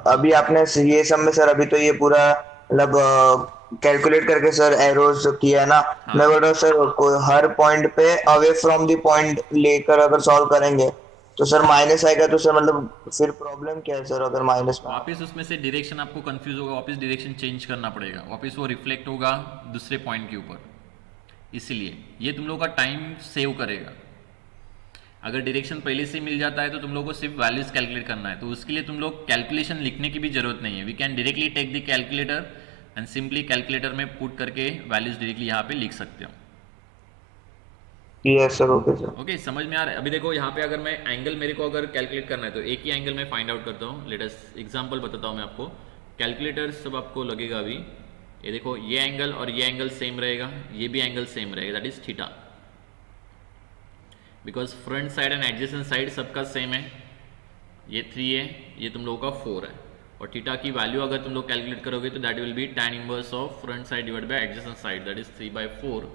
अभी आपने ये सब में सर अभी तो ये पूरा मतलब कैलकुलेट करके सर एरोस किया है ना। मैं बोल हाँ रहा हूँ सर कोई हर पॉइंट पे अवे फ्रॉम द पॉइंट लेकर अगर सॉल्व करेंगे तो सर माइनस आएगा, तो सर मतलब फिर प्रॉब्लम क्या है सर अगर माइनस में आ रहा वापस उसमें से डायरेक्शन आपको कंफ्यूज होगा, वापस डायरेक्शन चेंज करना पड़ेगा, वापस वो रिफ्लेक्ट होगा दूसरे पॉइंट के ऊपर। इसीलिए ये तुम लोग का टाइम सेव करेगा। अगर डायरेक्शन पहले से मिल जाता है तो तुम लोग को सिर्फ वैल्यूज कैलकुलेट करना है, तो उसके लिए तुम लोग कैलकुलेशन लिखने की भी जरूरत नहीं है। We can directly take the calculator and simply calculator में पुट करके वैल्यूज डायरेक्टली यहाँ पे लिख सकते हो। है? Yes sir, okay sir. Okay समझ में आ रहा है। अभी देखो यहाँ पे अगर मैं एंगल मेरे को अगर कैलकुलेट करना है तो एक ही एंगल मैं फाइंड आउट करता हूँ। लेटेस्ट एग्जांपल बताता हूँ मैं आपको। कैलकुलेटर सब आपको लगेगा अभी, ये देखो ये एंगल और ये एंगल सेम रहेगा, ये भी एंगल सेम रहेगा, that is theta. Because front side and adjacent side सबका सेम है। ये 3 है, ये तुम लोगों का 4 है। और थीटा की वैल्यू अगर तुम लोग कैलकुलेट करोगे तो that will be tan inverse of front side divide by adjacent side, that is 3/4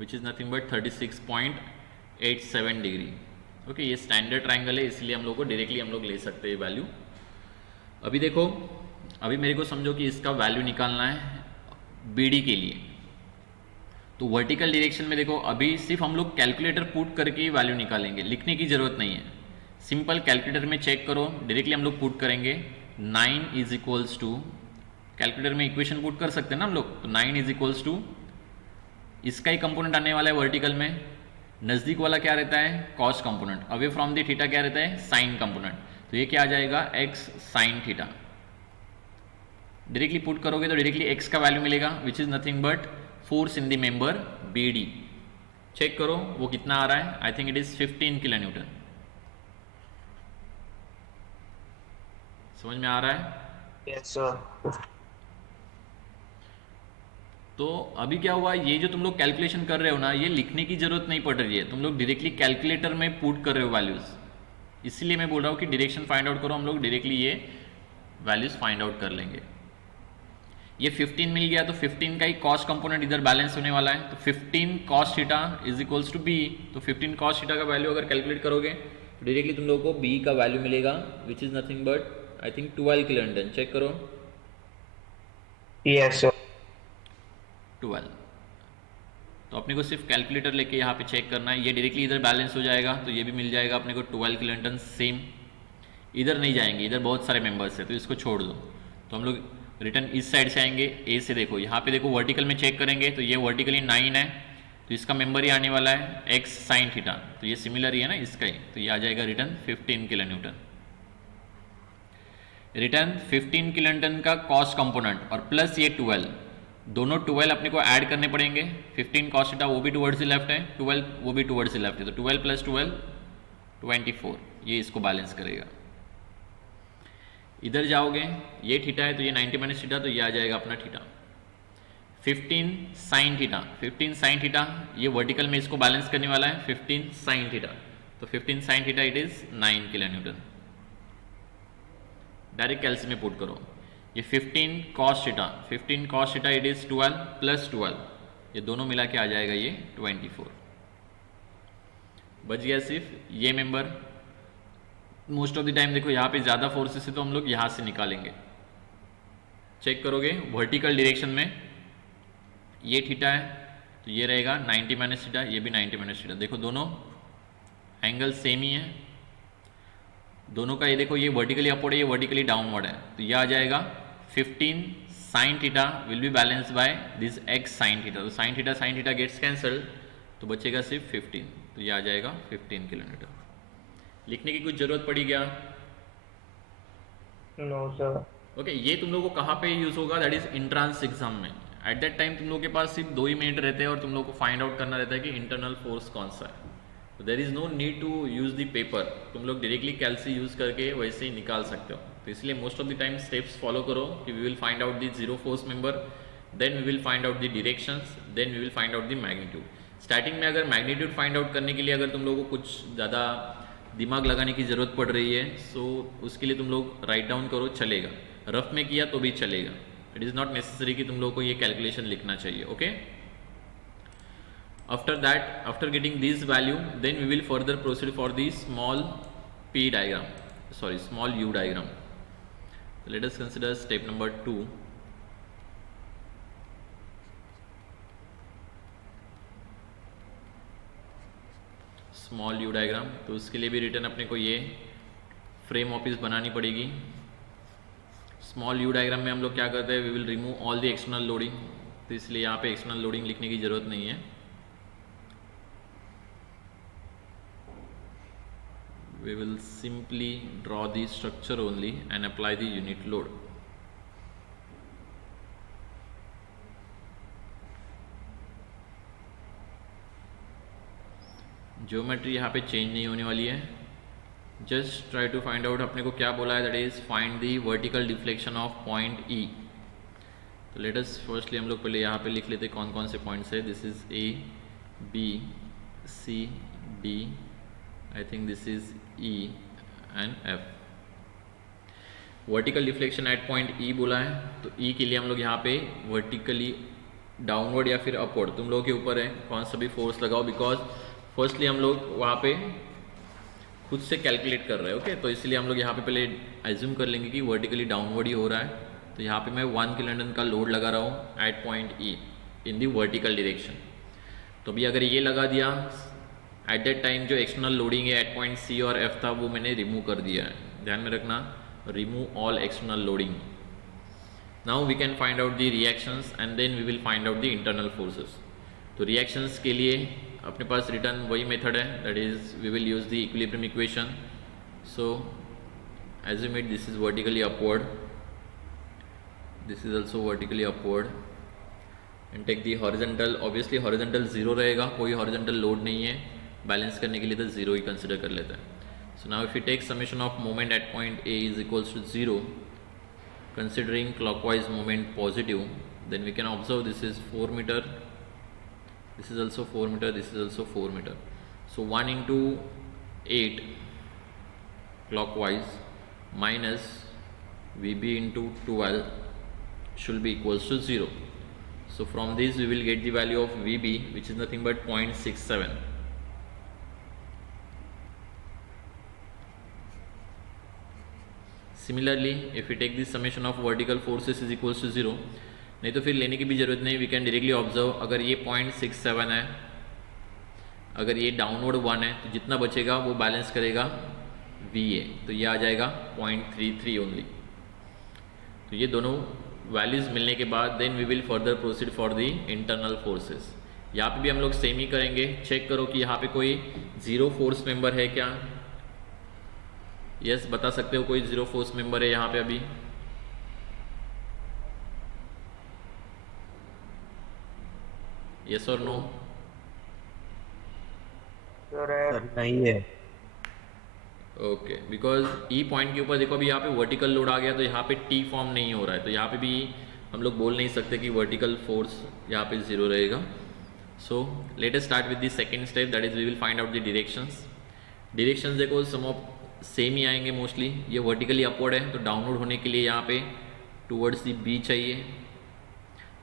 which is nothing but 36.87 degree. Okay ये स्टैंडर्ड ट्राइंगल है, इसलिए हम लोग को डायरेक्टली हम लोग ले सकते हैं वैल्यू। अभी देखो, अभी मेरे को समझो कि इसका वैल्यू निकालना है BD के लिए। तो वर्टिकल डायरेक्शन में देखो अभी सिर्फ हम लोग कैलकुलेटर पुट करके ही वैल्यू निकालेंगे, लिखने की जरूरत नहीं है। सिंपल कैलकुलेटर में चेक करो, डायरेक्टली हम लोग पुट करेंगे 9 इज इक्वल्स टू, कैलकुलेटर में इक्वेशन पुट कर सकते हैं ना हम लोग, तो 9 इज इक्वल्स टू इसका ही कंपोनेंट आने वाला है वर्टिकल में, नज़दीक वाला क्या रहता है cos component, away from the theta क्या रहता है साइन कंपोनेंट, तो ये क्या आ जाएगा x sine theta. Directly put करोगे तो डायरेक्टली x का वैल्यू मिलेगा which is nothing but force in the member BD। Check करो वो कितना आ रहा है, I think it is 15 kilo newton. समझ में आ रहा है। Yes sir. तो अभी क्या हुआ, ये जो तुम लोग कैलकुलेशन कर रहे हो ना, ये लिखने की जरूरत नहीं पड़ रही है, तुम लोग डायरेक्टली कैलकुलेटर में पुट कर रहे हो वैल्यूज। इसीलिए मैं बोल रहा हूँ कि डायरेक्शन फाइंड आउट करो, हम लोग डायरेक्टली ये वैल्यूज फाइंड आउट कर लेंगे। ये 15 मिल गया तो 15 का ही कॉस्ट कंपोनेंट इधर बैलेंस होने वाला है, तो 15 cos theta is equals to B. तो 15 कॉस थीटा का वैल्यू अगर कैलकुलेट करोगे तो डायरेक्टली तुम लोगों को बी का वैल्यू मिलेगा which is nothing but I think 12 kilo newton. Check करो यस सर। 12। तो अपने को सिर्फ कैलकुलेटर लेके यहाँ पे चेक करना है, ये डायरेक्टली इधर बैलेंस हो जाएगा तो ये भी मिल जाएगा अपने को 12 किलो न्यूटन सेम। इधर नहीं जाएंगे, इधर बहुत सारे मेंबर्स है तो इसको छोड़ दो। तो हम लोग रिटर्न इस साइड से आएंगे, ए से देखो यहाँ पे देखो वर्टिकल में चेक करेंगे तो ये वर्टिकली 9 है, तो इसका मेंबर ही आने वाला है एक्स साइन थीटा, तो ये सिमिलर ही है ना इसका ही, तो ये आ जाएगा return 15 kilo Newton. Return 15 kilo Newton का कॉस्ट कंपोनेंट और प्लस ये 12, दोनों 12 अपने को ऐड करने पड़ेंगे। 15 कॉस्ट थीटा वो भी टुवर्ड्स द लेफ्ट है, 12 वो भी टुवर्ड्स द लेफ्ट है, तो 12 प्लस 12 24, ये इसको बैलेंस करेगा। इधर जाओगे ये थीटा है तो ये 90 माइनस थीटा, तो ये आ जाएगा अपना theta. 15 sine theta, 15 sine theta ये वर्टिकल में इसको बैलेंस करने वाला है 15 साइन थीटा, तो 15 sine theta it is 9 kilo newton. Direct calci में पुट करो, ये 15 cos theta, 15 cos theta it is 12 plus 12, ये दोनों मिला के आ जाएगा ये 24। बच गया सिर्फ ये member. Most of the time देखो यहाँ पे ज़्यादा फोर्सेस है तो हम लोग यहाँ से निकालेंगे। चेक करोगे वर्टिकल डायरेक्शन में ये थीटा है तो ये रहेगा 90 माइनस थीटा, ये भी 90 माइनस थीटा, देखो दोनों एंगल सेम ही है दोनों का। ये देखो ये वर्टिकली अपवर्ड है, ये वर्टिकली डाउनवर्ड है, तो ये आ जाएगा 15 sine theta will be balance by this x sign theta, तो साइन थीटा गेट्स कैंसल्ड, तो बचेगा सिर्फ 15, तो ये आ जाएगा 15 किलो न्यूटन। लिखने की कुछ जरूरत पड़ी क्या? No sir. ओके ये तुम लोगों को कहाँ पे यूज होगा, दैट इज इंट्रांस एग्जाम में। एट दैट टाइम तुम लोगों के पास सिर्फ 2 ही मिनट रहते हैं और तुम लोग को फाइंड आउट करना रहता है कि इंटरनल फोर्स कौन सा है, तो there is no need to use the paper, तुम लोग डायरेक्टली कैल्सी यूज करके वैसे ही निकाल सकते हो। तो तो इसलिए most of the time steps follow करो कि we will find out the zero force member, then we will find out the directions, then we will find out the magnitude. Starting में अगर मैग्नीट्यूड फाइंड आउट करने के लिए अगर तुम लोगों को कुछ ज़्यादा दिमाग लगाने की ज़रूरत पड़ रही है, सो उसके लिए तुम लोग राइट डाउन करो, चलेगा। रफ में किया तो भी चलेगा, इट इज़ नॉट नेसेसरी कि तुम लोग को ये कैलकुलेशन लिखना चाहिए, okay. After that, after getting this value, then we will further proceed for the small p diagram, sorry, small u diagram. So let us consider step number 2. Small u diagram. तो उसके लिए भी रिटर्न अपने को ये फ्रेम ऑफिस बनानी पड़ेगी। स्मॉल यू डायग्राम में हम लोग क्या करते हैं, we will remove all the external loading, तो इसलिए यहाँ पे एक्सटर्नल लोडिंग लिखने की ज़रूरत नहीं है। We will simply draw the structure only and apply the unit load. Geometry यहाँ पे चेंज नहीं होने वाली है, just try to find out अपने को क्या बोला है, that is find the vertical deflection of point E. तो लेट अस फर्स्टली हम लोग पहले यहाँ पे लिख लेते कौन कौन से पॉइंट्स है। This is A, B, C, D, I think this is E and F. Vertical deflection at point E बोला है, तो E के लिए हम लोग यहाँ पे वर्टिकली डाउनवर्ड या फिर अपवर्ड, तुम लोगों के ऊपर है कौन सा भी फोर्स लगाओ, बिकॉज फर्स्टली हम लोग वहाँ पे खुद से कैलकुलेट कर रहे हैं, ओके। तो इसलिए हम लोग यहाँ पे पहले एज्यूम कर लेंगे कि वर्टिकली डाउनवर्ड ही हो रहा है। तो यहाँ पे मैं 1 kN का लोड लगा रहा हूँ at point E in the vertical direction. तो अभी अगर ये लगा दिया, एट दैट टाइम जो एक्सटर्नल लोडिंग है एट पॉइंट सी और एफ था वो मैंने रिमूव कर दिया है, ध्यान में रखना, remove all external loading. Now we can find out the reactions and then we will find out the internal forces. तो रिएक्शंस के लिए अपने पास रिटर्न वही मेथड है, that is we will use the equilibrium equation. So assume it this is vertically upward, this is also vertically upward, and take the horizontal, obviously horizontal zero रहेगा, कोई horizontal लोड नहीं है, बैलेंस करने के लिए तो जीरो ही कंसिडर कर लेते हैं। So now if you take summation of moment at point A is equals to zero, considering clockwise moment positive, then we can observe this is 4 metre, this is also 4 metre, this is also 4 metre. So 1 into 8 clockwise minus VB into 12 should be equals to 0. So from this we will get the value of VB, which is nothing but 0.67. Similarly, if we take this summation of vertical forces is equals to 0, नहीं तो फिर लेने की भी ज़रूरत नहीं, वी कैन डायरेक्टली ऑब्जर्व, अगर ये 0.67 है, अगर ये डाउनवर्ड 1 है, तो जितना बचेगा वो बैलेंस करेगा VA, तो ये आ जाएगा 0.33 ओनली। तो ये दोनों वैल्यूज़ मिलने के बाद then we will further proceed for the internal forces. यहाँ पे भी हम लोग सेम ही करेंगे, चेक करो कि यहाँ पे कोई जीरो फोर्स मेंबर है क्या। यस, बता सकते हो कोई जीरो फोर्स मेंबर है यहाँ पे अभी? यस और नो? सर नहीं है। ओके, बिकॉज ई पॉइंट के ऊपर देखो अभी यहाँ पे वर्टिकल लोड आ गया, तो यहाँ पे टी फॉर्म नहीं हो रहा है, तो यहाँ पे भी हम लोग बोल नहीं सकते कि वर्टिकल फोर्स यहाँ पे जीरो रहेगा। So let us start with the second step, that is we will find out the directions. Directions देखो सम ऑफ सेम ही आएंगे मोस्टली। ये वर्टिकली अपवर्ड है, तो डाउनवर्ड होने के लिए यहाँ पे टूवर्ड्स दी बी चाहिए।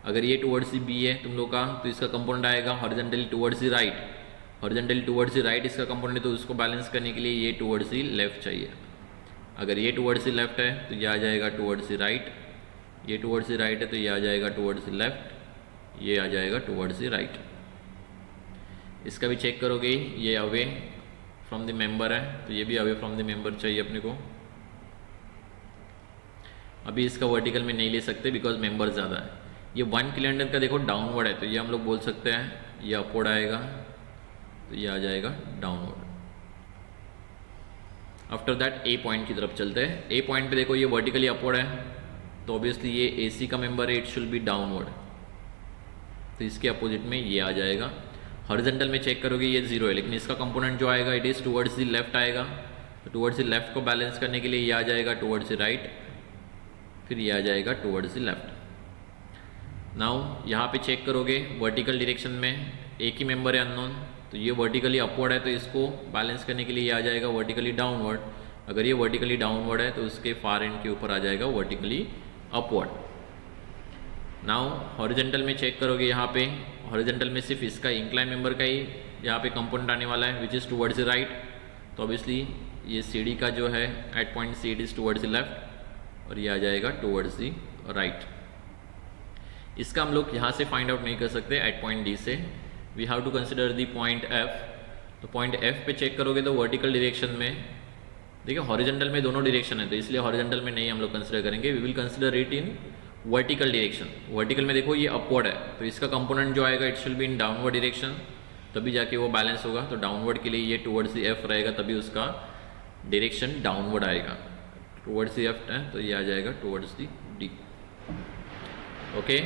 अगर ये टूवर्ड्स दी बी है तुम लोग का, तो इसका कंपोनेंट आएगा horizontally towards the right. Horizontally towards the right इसका कंपोनेंट है, तो उसको बैलेंस करने के लिए ये टूवर्ड्स दी लेफ्ट चाहिए। अगर ये टूवर्ड्स दी लेफ्ट है तो ये आ जाएगा टूवर्ड्स दी राइट, ये टूवर्ड्स दी राइट है तो ये आ जाएगा टूवर्ड्स दी लेफ्ट, ये आ जाएगा टूवर्ड्स दी राइट। इसका भी चेक करोगे, ये अवे फ्रॉम द मेंबर है, तो ये भी अवे फ्रॉम द मेंबर चाहिए अपने को। अभी इसका वर्टिकल में नहीं ले सकते बिकॉज मेंबर ज़्यादा है। ये 1 किलोमीटर का देखो डाउनवर्ड है, तो ये हम लोग बोल सकते हैं ये अपवर्ड आएगा, तो ये आ जाएगा downward. After that A point की तरफ चलते हैं। ए पॉइंट पे देखो ये वर्टिकली अपवर्ड है, तो ऑब्वियसली ये ए सी का मेंबर है, इट शुड बी डाउनवर्ड, तो इसके अपोजिट में ये आ जाएगा। हॉरिजॉन्टल में चेक करोगे ये जीरो है, लेकिन इसका कंपोनेंट जो आएगा it is towards the left आएगा, तो टुवर्ड्स द लेफ्ट को बैलेंस करने के लिए ये आ जाएगा टुवर्ड्स द राइट। फिर ये आ जाएगा टुवर्ड्स द लेफ्ट। नाउ यहाँ पे चेक करोगे वर्टिकल डायरेक्शन में एक ही मेंबर है अननोन, तो ये वर्टिकली अपवर्ड है तो इसको बैलेंस करने के लिए ये आ जाएगा वर्टिकली डाउनवर्ड। अगर ये वर्टिकली डाउनवर्ड है तो उसके फार एंड के ऊपर आ जाएगा वर्टिकली अपवर्ड। नाउ हॉरिजॉन्टल में चेक करोगे, यहाँ पे हॉरिजॉन्टल में सिर्फ इसका इंक्लाइन मेंबर का ही यहाँ पे कंपोनेंट आने वाला है which is towards the right. तो ऑब्वियसली ये CD का जो है at point C it is towards the left और ये आ जाएगा टुवर्ड्स द राइट। इसका हम लोग यहाँ से फाइंड आउट नहीं कर सकते एट पॉइंट D से, we have to consider the point F। तो पॉइंट F पे चेक करोगे तो वर्टिकल डायरेक्शन में देखिए हॉरिजॉन्टल में दोनों डायरेक्शन है तो इसलिए हॉरिजॉन्टल में नहीं हम लोग कंसिडर करेंगे, we will consider it in vertical direction. Vertical में देखो ये अपवर्ड है तो इसका कंपोनेंट जो आएगा it should be in downward direction, तभी जाके वो बैलेंस होगा। तो डाउनवर्ड के लिए ये टुवर्ड्स द F रहेगा, तभी उसका डायरेक्शन डाउनवर्ड आएगा। टुवर्ड्स द F है तो ये आ जाएगा towards the D। Okay,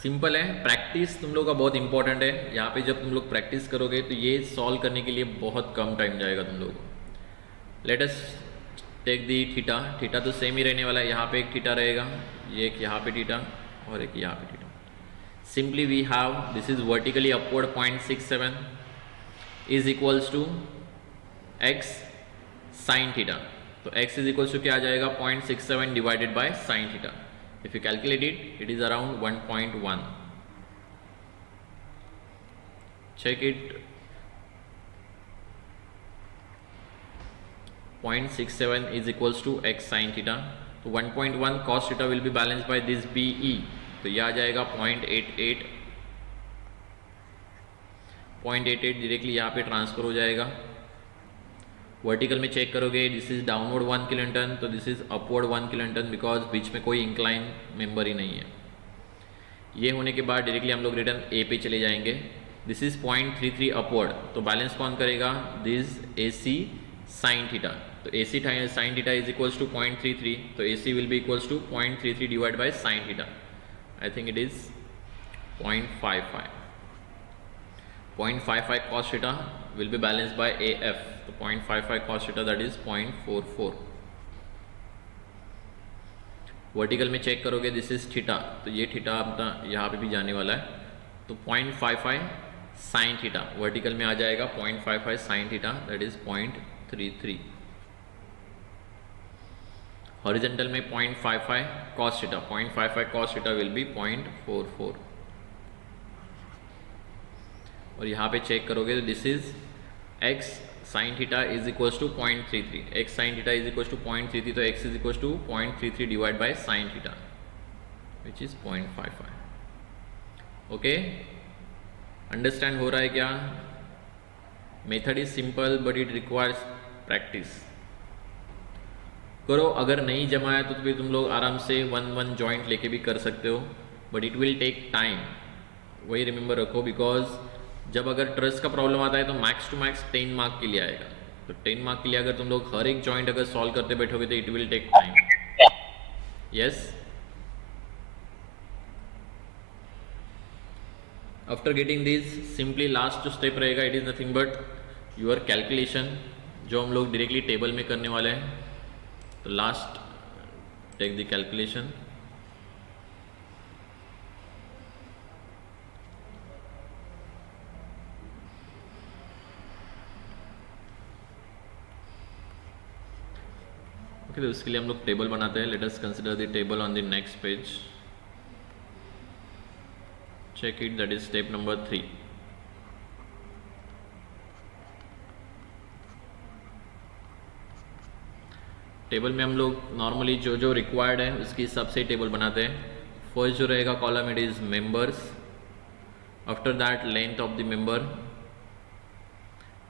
simple है। प्रैक्टिस तुम लोग का बहुत इंपॉर्टेंट है। यहाँ पे जब तुम लोग प्रैक्टिस करोगे तो ये सॉल्व करने के लिए बहुत कम टाइम जाएगा तुम लोगों को। Let us take the theta. Theta तो सेम ही रहने वाला है, यहाँ पे एक थीटा रहेगा, ये एक यहाँ पे थीटा और एक यहाँ पे theta. Simply we have this is vertically upward 0.67 is equals to x sine theta. तो x इज इक्वल्स टू क्या आ जाएगा 0.67 divided by sine theta. If you calculate it it is around 1.1। Check it, 0.67 is equals to x sin theta। तो 1.1 cos theta will be balanced by this BE। तो यह आ जाएगा 0.88। 0.88 डायरेक्टली यहाँ पे ट्रांसफर हो जाएगा। वर्टिकल में चेक करोगे दिस इज डाउनवर्ड 1 किलोन्यूटन, तो this is upward 1 kilonewton because बीच में कोई इंक्लाइन मेंबर ही नहीं है। ये होने के बाद डायरेक्टली हम लोग रिटर्न ए पे चले जाएंगे। दिस इज 0.33 अपवर्ड, तो बैलेंस कौन करेगा, दिस AC साइन थीटा। तो AC sine theta is equals to 0.33, तो AC will be equals to 0.33 divide by sine theta. I think it is 0.55। 0.55 cos theta will be balanced by AF। तो 0.55 cos theta that is 0.44। Vertical में चेक करोगे दिस इज थीटा, तो ये थीटा अपना यहाँ पे भी जाने वाला है। तो 0.55 साइन थीटा वर्टिकल में आ जाएगा 0.55 sine theta that is 0.33। Horizontal में 0.55 cos theta, 0.55 cos theta will be 0.44। और यहाँ पे चेक करोगे तो this is x sine theta is equals to 0.33। x sine theta is equals to 0.33, तो x is equals to 0.33 divide by sine theta which is 0.55। Okay, understand हो रहा है क्या? Method is simple but it requires practice. करो, अगर नहीं जमा है तो फिर तुम लोग आराम से 1 जॉइंट लेके भी कर सकते हो, but it will take time. वही रिमेंबर रखो, बिकॉज जब अगर ट्रस्ट का प्रॉब्लम आता है तो मैक्स टू मैक्स 10 मार्क के लिए आएगा। तो 10 मार्क के लिए अगर तुम लोग हर एक जॉइंट अगर सॉल्व करते बैठोगे तो it will take time. Yes, after getting this simply last जो स्टेप रहेगा it is nothing but your calculation, जो हम लोग डायरेक्टली टेबल में करने वाले हैं। तो last take the calculation. Okay, तो उसके लिए हम लोग टेबल बनाते हैं। Let us consider the table on the next page. Check it, that is step number 3। Table में हम लोग नॉर्मली जो जो रिक्वायर्ड है उसके हिसाब से टेबल बनाते हैं। फर्स्ट जो रहेगा column it is members, after that length of the member,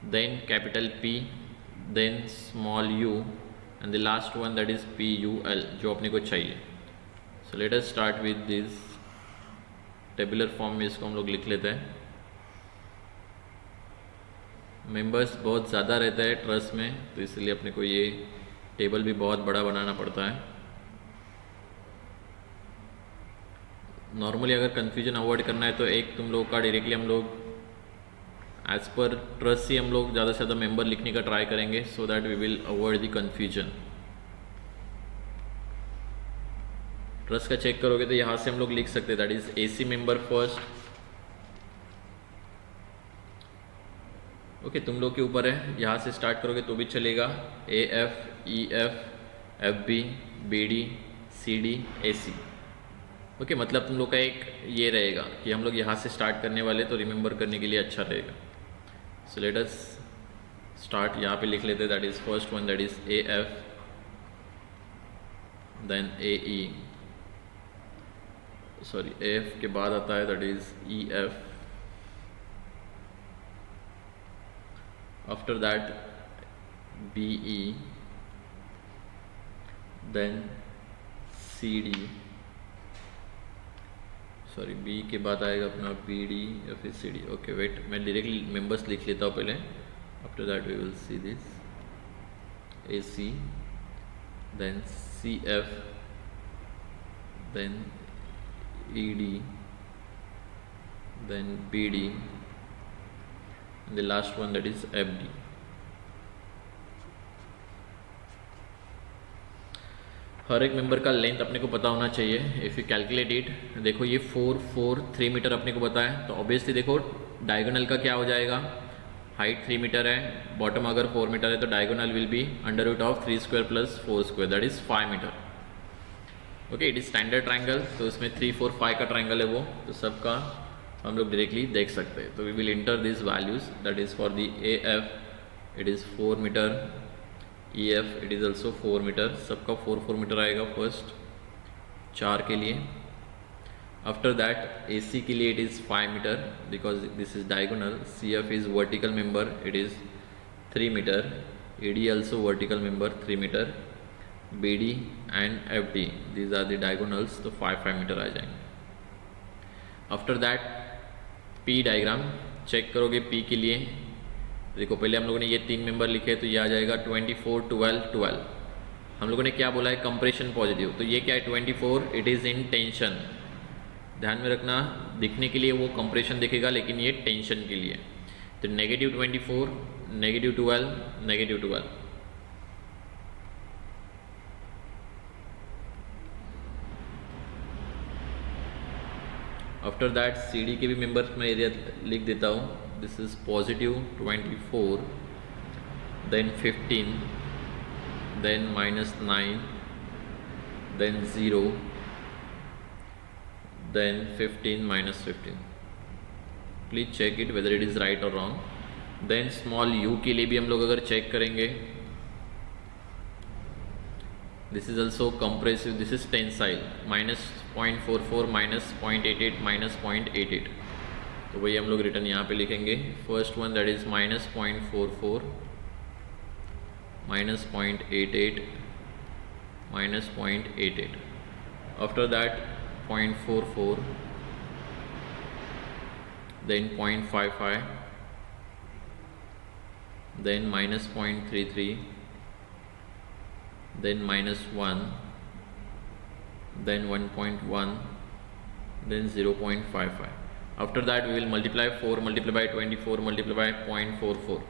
then capital P, then small u and the last one that is PUL जो अपने को चाहिए। so let us start with this tabular form में इसको हम लोग लिख लेते हैं। मेंबर्स बहुत ज़्यादा रहता है ट्रस्ट में, तो इसलिए अपने को ये टेबल भी बहुत बड़ा बनाना पड़ता है। नॉर्मली अगर कन्फ्यूजन अवॉइड करना है तो एक तुम लोग का डायरेक्टली हम लोग एज पर ट्रस्ट ही हम लोग ज़्यादा से ज़्यादा मेंबर लिखने का ट्राई करेंगे, so that we will avoid the confusion. Truss का चेक करोगे तो यहाँ से हम लोग लिख सकते हैं that is AC member first. Okay, तुम लोग के ऊपर है, यहाँ से स्टार्ट करोगे तो भी चलेगा। AF EF FB BD CD AC। Okay, मतलब तुम लोग का एक ये रहेगा कि हम लोग यहाँ से स्टार्ट करने वाले, तो रिमेंबर करने के लिए अच्छा रहेगा। सो लेट अस स्टार्ट, यहाँ पे लिख लेते हैं that is first one that is AF, then AE, sorry AF के बाद आता है that is EF, after that BE, then CD, sorry B के बाद आएगा अपना BD या फिर CD। ओके वेट, मैं डायरेक्टली मेंबर्स लिख लेता हूँ पहले, after that we will see this AC, then CF, then ED, then BD, and the last one that is FD। हर एक मेंबर का लेंथ अपने को पता होना चाहिए। इफ़ यू कैलकुलेट इट, देखो ये 443 मीटर अपने को पता है, तो ऑब्वियसली देखो डायगोनल का क्या हो जाएगा, हाइट 3 मीटर है, बॉटम अगर 4 मीटर है, तो diagonal will be under root of 3 square plus 4 square that is 5 metre. Okay, it is standard triangle, तो इसमें 3 4 5 का ट्रायंगल है वो, तो सबका हम लोग डायरेक्टली देख सकते हैं। तो we will enter this values that is for the AF it is 4 metre, EF it is also 4 metre, सबका 4 4 मीटर आएगा फर्स्ट 4 के लिए। आफ्टर दैट AC के लिए it is 5 metre because this is diagonal, CF is vertical member it is 3 metre, ED also vertical member 3 metre, BD and FD these are the diagonals, तो 5 5 मीटर आ जाएंगे। After that P diagram check करोगे P के लिए, देखो पहले हम लोगों ने ये 3 मेंबर लिखे, तो ये आ जाएगा 24 12 12। हम लोगों ने क्या बोला है, कंप्रेशन पॉजिटिव, तो ये क्या है 24 इट इज़ इन टेंशन, ध्यान में रखना, दिखने के लिए वो कंप्रेशन दिखेगा लेकिन ये टेंशन के लिए। तो -24 -12 -12। आफ्टर दैट CD के भी मेंबर्स में एरिया लिख देता हूँ, this is positive 24, then 15, then -9, then 0, then 15 -15। Please check it whether it is right और रॉन्ग। देन स्मॉल u के लिए भी हम लोग अगर चेक करेंगे, this is also compressive, this is tensile, -0.44 -0.88 -0.88। तो वही हम लोग रिटर्न यहाँ पे लिखेंगे, first one that is -0.44 -0.88 -0.88। After that 0.44, then 0.55, then -0.33, then -1, then 1.1, then 0.55। after that we will multiply 4 multiply by 24 multiply by 0.44।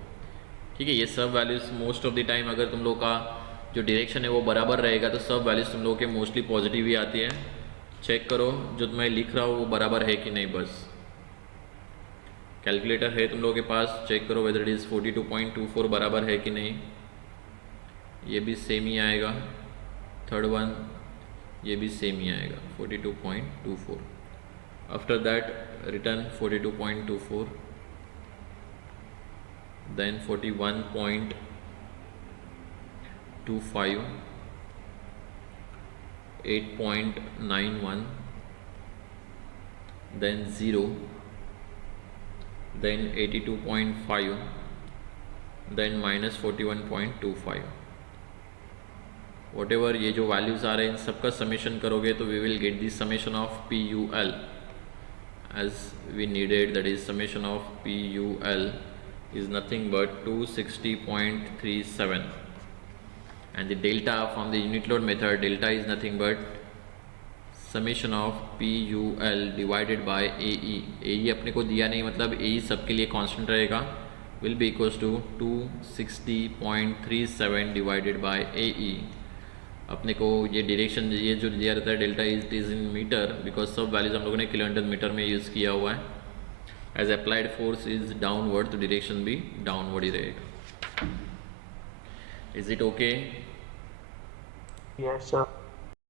ठीक है, ये सब values most of the time अगर तुम लोग का जो डायरेक्शन है वो बराबर रहेगा तो सब वैल्यूज़ तुम लोग के मोस्टली पॉजिटिव ही आती है। चेक करो जो मैं लिख रहा हूँ वो बराबर है कि नहीं, बस कैलकुलेटर है तुम लोगों के पास, चेक करो वेदर इट इज़ 42.24 बराबर है कि नहीं, ये भी सेम ही आएगा। थर्ड वन ये भी सेम ही आएगा 42.24। After that return 42.24, then 41.25, 8.91, then 0, then 82.5, then -41.25। Whatever ये जो वैल्यूज़ आ रहे हैं इन सबका समेशन करोगे तो we will get the summation of PUL as we needed, that is summation of PUL is nothing but 260.37 and the delta from the unit load method, delta is nothing but summation of PUL divided by AE। AE अपने को दिया नहीं, मतलब AE सबके लिए कांस्टेंट रहेगा, will be equals to 260.37 divided by AE। अपने को ये डायरेक्शन ये जो दिया रहता है delta is in metre, because सब वैल्यूज हम लोगों ने किलो न्यूटन मीटर में यूज़ किया हुआ है। As applied force is downward, तो डायरेक्शन भी डाउनवर्ड ही रहेगा। Is it okay? Yes sir.